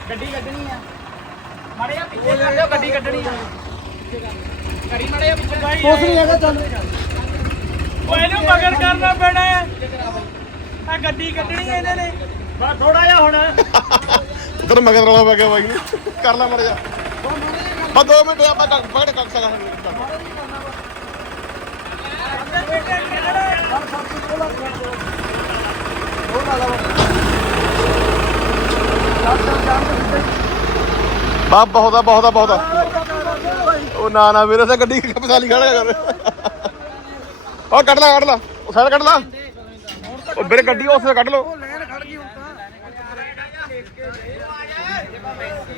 ਗੱਡੀ ਕੱਢਣੀ ਆ। ਮਾੜਾ ਜਿਹਾ ਪਿੱਛੇ ਕਰ ਲਿਓ ਗੱਡੀ ਕੱਢਣੀ ਆ। ਕੁਛ ਨਹੀਂ ਹੈਗਾ ਚੱਲ। ਉਹ ਇਹਨੂੰ ਮਗਰ ਕਰਨਾ ਪੈਣਾ ਹੈ। ਆ ਗੱਡੀ ਕੱਢਣੀ ਹੈ ਇਹਨਾਂ ਨੇ। ਬਸ ਥੋੜਾ ਜਿਹਾ ਹੁਣ। ਉਧਰ ਮਗਰ ਰੌਲਾ ਪੈ ਗਿਆ ਬਾਈ। ਨੂੰ ਕਰ ਲੈ ਮੜ ਜਾ। ਬਾ 2 ਮਿੰਟ ਆਪਾਂ ਕੱਟ ਪਕੜ ਕੱਟ ਸਕਾ ਬਾ ਬਹੁਤ ਆ ਬਹੁਤ ਆ ਬਹੁਤ ਆ। ਉਹ ਨਾ ਨਾ ਵੀਰੇ ਸੇ ਗੱਡੀ ਕਪਸਾਲੀ ਖੜਾ ਕਰ। ਉਹ ਕੱਢ ਲੈ ਕੱਢ ਲੈ। ਉਹ ਸਾਈਡ ਕੱਢ ਲੈ। ਉਹ ਵੀਰੇ ਗੱਡੀ ਉਸੇ ਕੱਢ ਲਓ।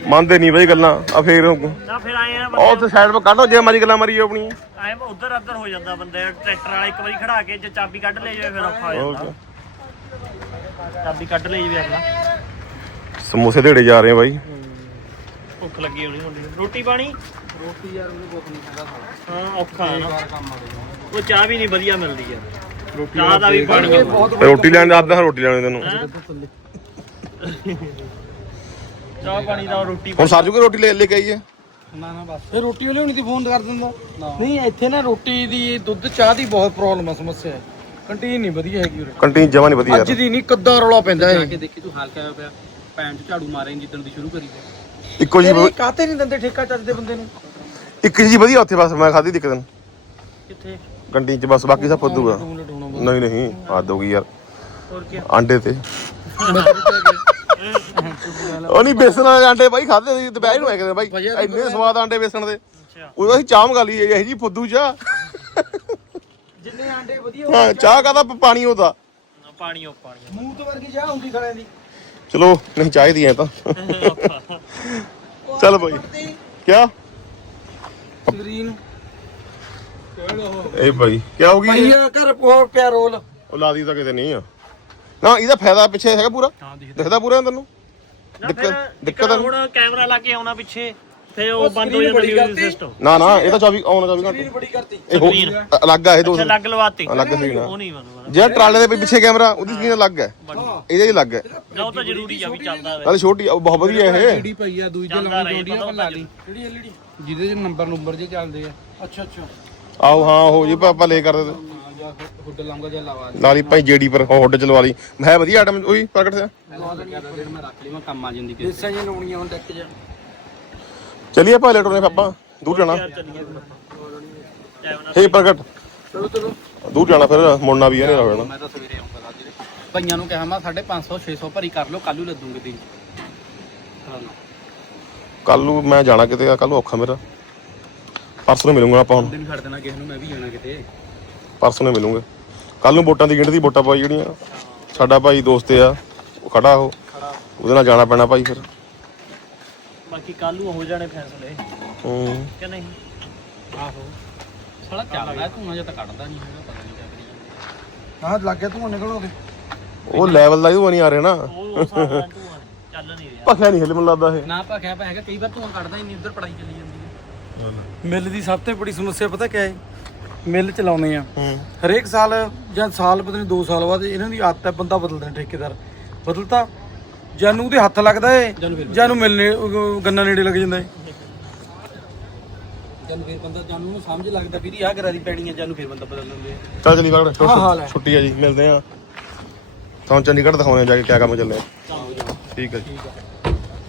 ਮੰਨਦੇ ਨਹੀਂ ਬਈ ਗੱਲਾਂ ਆ ਫੇਰ ਉਹ ਨਾ ਫਿਰ ਆਏ ਆ ਉੱਥੇ ਸਾਈਡ 'ਤੇ ਕੱਢੋ ਜੇ ਮਾਰੀ ਗੱਲਾਂ ਮਾਰੀ ਆਪਣੀ ਆਏ ਉਧਰ ਅੱਧਰ ਹੋ ਜਾਂਦਾ ਬੰਦੇ ਟਰੈਕਟਰ ਵਾਲਾ ਇੱਕ ਵਾਰੀ ਖੜਾ ਕੇ ਜੇ ਚਾਬੀ ਕੱਢ ਲੈ ਜਾਵੇ ਫਿਰ ਔਖਾ ਹੋ ਜਾਂਦਾ। ਚਾਬੀ ਕੱਢ ਲਈ ਜਾਵੇ ਅਗਲਾ ਸਮੋਸੇ ਢੇੜੇ ਜਾ ਰਹੇ ਆ ਬਾਈ। ਭੁੱਖ ਲੱਗੀ ਹੋਣੀ ਹੁੰਦੀ ਰੋਟੀ ਪਾਣੀ? ਰੋਟੀ ਯਾਰ ਉਹਨੂੰ ਕੁਝ ਨਹੀਂ ਖਾਦਾ ਹਾਂ ਔਖਾ ਹੈ ਨਾ। ਕੰਮ ਆ ਉਹ ਚਾਹ ਵੀ ਨਹੀਂ ਵਧੀਆ ਮਿਲਦੀ ਚਾਹ ਦਾ ਵੀ ਪਾਣੀ। ਤੇ ਰੋਟੀ ਲੈਣ ਦਾ ਰੋਟੀ ਲੈਣੀ ਤੈਨੂੰ। ਹੈਂ? ਚਾਹ ਪਾਣੀ ਦਾ ਰੋਟੀ ਹੁਣ ਸਾਜੂ ਕੀ ਰੋਟੀ ਲੈ ਲੈ ਕੇ ਆਈਏ ਨਾ ਨਾ ਬਸ। ਇਹ ਰੋਟੀ ਵਾਲੇ ਹੁਣੀ ਦੀ ਫੋਨ ਕਰ ਦਿੰਦਾ। ਨਹੀਂ ਇੱਥੇ ਨਾ ਰੋਟੀ ਦੀ ਦੁੱਧ ਚਾਹ ਦੀ ਬਹੁਤ ਪ੍ਰੋਬਲਮ ਆ ਸਮੱਸਿਆ ਹੈ। ਕੰਟੀਨ ਨਹੀਂ ਵਧੀਆ ਹੈਗੀ ਉਰੇ। ਕੰਟੀਨ ਜਮਾ ਨਹੀਂ ਵਧੀਆ ਅੱਜ ਯਾਰ। ਦੀ ਨਹੀਂ ਕੱਦਾ ਰੌਲਾ ਪੈਂਦਾ ਜਾ ਇਹ ਕੇ ਦੇਖੀ ਤੂੰ ਹਾਲ ਕਿਆ ਹੋਇਆ ਪਿਆ ਚ ਝਾੜੂ ਮਾਰੇ ਜਿੱਦਣ ਦੀ ਸ਼ੁਰੂ ਕਰੀ ਤੇ ਇੱਕੋ ਜੀ ਇਹ ਕਾਤੇ ਨਹੀਂ ਦਿੰਦੇ ਠੇਕਾ ਚੱਜਦੇ ਬੰਦੇ ਨੂੰ? ਇੱਕ ਜੀ ਵਧੀਆ ਉੱਥੇ ਬਸ ਮੈਂ ਖਾਧੀ ਦਿੱਕ ਦਿਨ। ਕਿੱਥੇ? ਕੰਟੀਨ 'ਚ ਬਸ ਬਾਕੀ ਸਭ ਫੁੱਦੂ ਆ। ਟੂਣ ਟੂਣਾ ਬਸ। ਨਹੀਂ ਨਹੀਂ ਹੱਦ ਹੋ ਗਈ ਯਾਰ। ਹੋਰ ਕੀ? ਆਂਡੇ ਤੇ। ਉਹ ਨਹੀਂ ਬੇਸਣ ਵਾਲੇ ਆਂਡੇ ਬਾਈ ਖਾਦੇ ਸੀ ਦੁਪਹਿਰ ਨੂੰ ਆਏ ਬਾਈ। ਭਾਈ ਯਾਰ ਇੰਨੇ ਸਵਾਦ ਆਂਡੇ ਬੇਸਣ ਦੇ। ਅੱਛਾ। ਉਹ ਅਸੀਂ ਚਾਹ ਮੰਗਾ ਲਈ ਇਹ ਜੀ ਫੁੱਦੂ ਚਾਹ। ਜਿੰਨੇ ਆਂਡੇ ਵਧੀਆ ਹਾਂ ਚਾਹ ਕਾਦਾ ਪਾਣੀ ਉਹਦਾ। ਪਾਣੀ ਉਹ ਪਾਣੀ ਮੂੰਹ ਤੋਂ ਵਰਗੀ ਚਾਹ ਹੁੰਦੀ ਖੜਿਆਂ ਦੀ। ਚਲੋ ਨਹੀਂ ਚਾਹੀਦੀ ਐ ਤਾਂ। ਚੱਲ ਬਾਈ। ਕਿਆ? ਸਕਰੀਨ ਇਹ ਬਾਈ ਕਿਆ ਹੋ ਗਈ? ਭਈਆ ਘਰ ਪੋਰ ਪਿਆ ਰੋਲ। ਉਹ ਲਾਦੀ ਤਾਂ ਕਿਤੇ ਨਹੀਂ ਆ। ਨਾ ਇਹਦਾ ਫਾਇਦਾ ਪਿੱਛੇ ਹੈਗਾ ਪੂਰਾ? ਦਿਖਦਾ। ਪੂਰਾ ਤੈਨੂੰ? ਨਾ ਦਿੱਕਤ- ਦਿੱਕਤ ਹੁਣ ਕੈਮਰਾ ਲਾ ਕੇ ਆਉਣਾ ਪਿੱਛੇ। ਫੇ ਉਹ ਬੰਦ ਹੋ ਜਾਂਦਾ ਮਿਊਜ਼ਿਕ ਸਿਸਟਮ ਨਾ ਨਾ ਇਹ ਤਾਂ 24 ਆਉਣ 24 ਘੰਟੇ। ਬੜੀ ਕਰਤੀ। ਇਹ ਹੋ ਅਲੱਗ ਆ ਇਹ ਦੋ ਅੱਛਾ ਲੱਗ ਲਵਾਤੀ। ਅਲੱਗ ਆ। ਉਹ ਨਹੀਂ ਬਣੂਗਾ ਜਿਹੜਾ ਟਰਾਲੇ ਦੇ ਪਿੱਛੇ ਕੈਮਰਾ ਉਹਦੀ ਸਕਰੀਨ ਅਲੱਗ ਹੈ। ਇਹਦੇ ਹੀ ਅਲੱਗ ਹੈ। ਨਾ ਉਹ ਤਾਂ ਜ਼ਰੂਰੀ ਆ ਵੀ ਚੱਲਦਾ ਰਹੇ ਨਾਲੇ ਛੋਟੀ ਆ, ਬਹੁਤ ਵਧੀਆ ਇਹ। ਜਿਹੜੀ ਪਈ ਆ ਦੂਜੀ ਚੱਲਦਾ ਰਹੇ ਜੋੜੀ ਆਪਾਂ ਲਾ ਲਈ। ਕਿਹੜੀ ਐਲਈਡੀ ਜਿਹਦੇ ਚ ਨੰਬਰ ਨੰਬਰ ਜੇ ਚੱਲਦੇ ਆ। ਅੱਛਾ ਅੱਛਾ। ਆਓ ਹਾਂ ਹੋ ਜੀ ਆਪਾਂ ਲੈ ਕਰਦੇ ਤੇ। ਹਾਂ ਜਾਂ ਹੁੱਡ ਲਾਉਂਗਾ ਜਾਂ ਲਵਾ ਲਾ ਲਈ ਭਾਈ ਜੇਡੀ ਪਰ ਹੋਡ ਚਲਵਾ ਲਈ। ਮੈਂ ਵਧੀਆ ਆਈਟਮ ਉਹੀ ਪ੍ਰਗਟ ਸਿਆ। ਦੇ ਮੈਂ ਰੱਖ ਲਈ ਮੈਂ ਕੰਮ ਆ ਜਾਂਦੀ ਕਿ ਦੇਸਾਂ ਜੀ ਲਾਉਣੀਆਂ ਹੁਣ ਟੈਕ ਜਾ ਚਲਿਏ ਆਪਾਂ ਲੇਟੋ ਨੇ ਆਪਾਂ ਦੂਰ ਜਾਣਾ। ਹੇ ਪ੍ਰਗਟ। ਚਲੋ ਚਲੋ ਦੂਰ ਜਾਣਾ ਫਿਰ ਮੁੜਨਾ ਵੀ ਹੈ ਨਹੀਂ ਹੋਣਾ ਮੈਂ ਤਾਂ ਸਵੇਰੇ ਆਉਂਗਾ ਦੇ। ਭਈਆਂ ਨੂੰ ਕਿਹਾ ਮੈਂ 550 600 ਭਰੀ ਕਰ ਲਓ ਕੱਲੂ ਲੱਦੂਗੇ ਦਿਨ ਕੱਲ ਨੂੰ ਮੈਂ ਜਾਣਾ ਕਿਤੇ ਆ ਕੱਲ ਔਖਾ ਮੇਰਾ। ਪਰਸੋਂ ਨੂੰ ਮਿਲੂੰਗਾ ਆਪਾਂ ਹੁਣ। ਦਿਨ ਛੱਡ ਦੇਣਾ ਕਿਸੇ ਨੂੰ ਮੈਂ ਵੀ ਜਾਣਾ ਕਿਤੇ। ਪਰਸੋਂ ਨੂੰ ਮਿਲੂੰਗੇ। ਕੱਲ ਨੂੰ ਵੋਟਾਂ ਦੀ ਗਿਣਤੀ ਵੋਟਾਂ ਪਾਈ ਜਿਹੜੀਆਂ। ਸਾਡਾ ਭਾਈ ਦੋਸਤ ਆ ਉਹ ਖੜਾ ਉਹ। ਉਹਦੇ ਨਾਲ ਜਾਣਾ ਪੈਣਾ ਭਾਈ ਫਿਰ। ਬਾਕੀ ਕੱਲ ਨੂੰ ਹੋ ਜਾਣੇ ਫੈਸਲੇ। ਹੂੰ। ਕਿ ਨਹੀਂ? ਆਹੋ। ਸਾਲਾ ਚੱਲਦਾ ਧੂਆਂ ਜਿਹਾ ਤਾਂ ਕੱਢਦਾ ਨਹੀਂ ਹੈਗਾ ਪਤਾ ਨਹੀਂ ਕਿਆ ਕਰੀ ਹਾਂ ਲੱਗ ਗਿਆ ਤੂੰ ਨਿਕਲ ਉਹਦੇ। ਉਹ ਲੈਵਲ ਦਾ ਹੀ ਉਹ ਨਹੀਂ ਆ ਰਿਹਾ ਨਾ। ਉਹ ਉਸ ਹਿਸਾਬ ਨਾਲ ਧੂਆਂ ਚੱਲ ਨਹੀਂ ਰਿਹਾ। ਭਖਿਆ ਨਹੀਂ ਹਲੇ ਮੈਨੂੰ ਲੱਗਦਾ ਇਹ। ਨਾ ਭਖਿਆ ਪਾ ਹੈਗਾ ਕਈ ਵਾਰ ਧੂਆਂ ਕੱਢਦਾ ਹੀ ਨਹੀਂ ਉਧਰ ਪੜਾਈ ਚੱਲੀ ਜਾਂਦੀ ਹੈ ਮਿੱਲ ਦੀ ਸਭ ਤੋਂ ਬੜੀ ਸਮੱਸਿਆ ਪਤਾ ਕਿਆ ਹੈ ਮਿੱਲ ਚਲਾਉਂਦੇ ਆ। ਹੂੰ। ਹਰੇਕ ਸਾਲ ਜਾਂ ਸਾਲ ਪਤਾ ਨਹੀਂ 2 ਸਾਲ ਬਾਅਦ ਇਹਨਾਂ ਦੀ ਆਦਤ ਹੈ ਬੰਦਾ ਬਦਲਦਾ ਠੇਕੇਦਾਰ। ਬਦਲਤਾ ਜਾਨੂੰ ਉਹਦੇ ਹੱਥ ਲੱਗਦਾ ਏ ਜਾਨੂੰ ਮਿਲਨੇ ਉਹ ਗੰਨਾ ਨੇੜੇ ਲੱਗ ਜਾਂਦਾ ਏ। ਜਨ ਫਿਰ ਬੰਦਾ ਜਾਨੂੰ ਨੂੰ ਸਮਝ ਲੱਗਦਾ ਵੀਰੀ ਆਹ ਕਰਾਰੀ ਪੈਣੀ ਹੈ ਜਾਨੂੰ ਫਿਰ ਬੰਦਾ ਬਦਲ ਲੈਂਦੇ ਆ। ਚੱਲ ਚਲੀ ਪ੍ਰਗਟ ਆਹ ਹਾਲ ਹੈ। ਛੁੱਟੀ ਆ ਜੀ ਮਿਲਦੇ ਆ। ਤੁਹਾਨੂੰ ਚੰਡੀਗੜ੍ਹ ਦਿਖਾਉਣੇ ਆ ਜਾ ਕੇ ਕਿਆ ਕੰਮ ਚੱਲਿਆ। ਠੀਕ ਹੈ ਜੀ।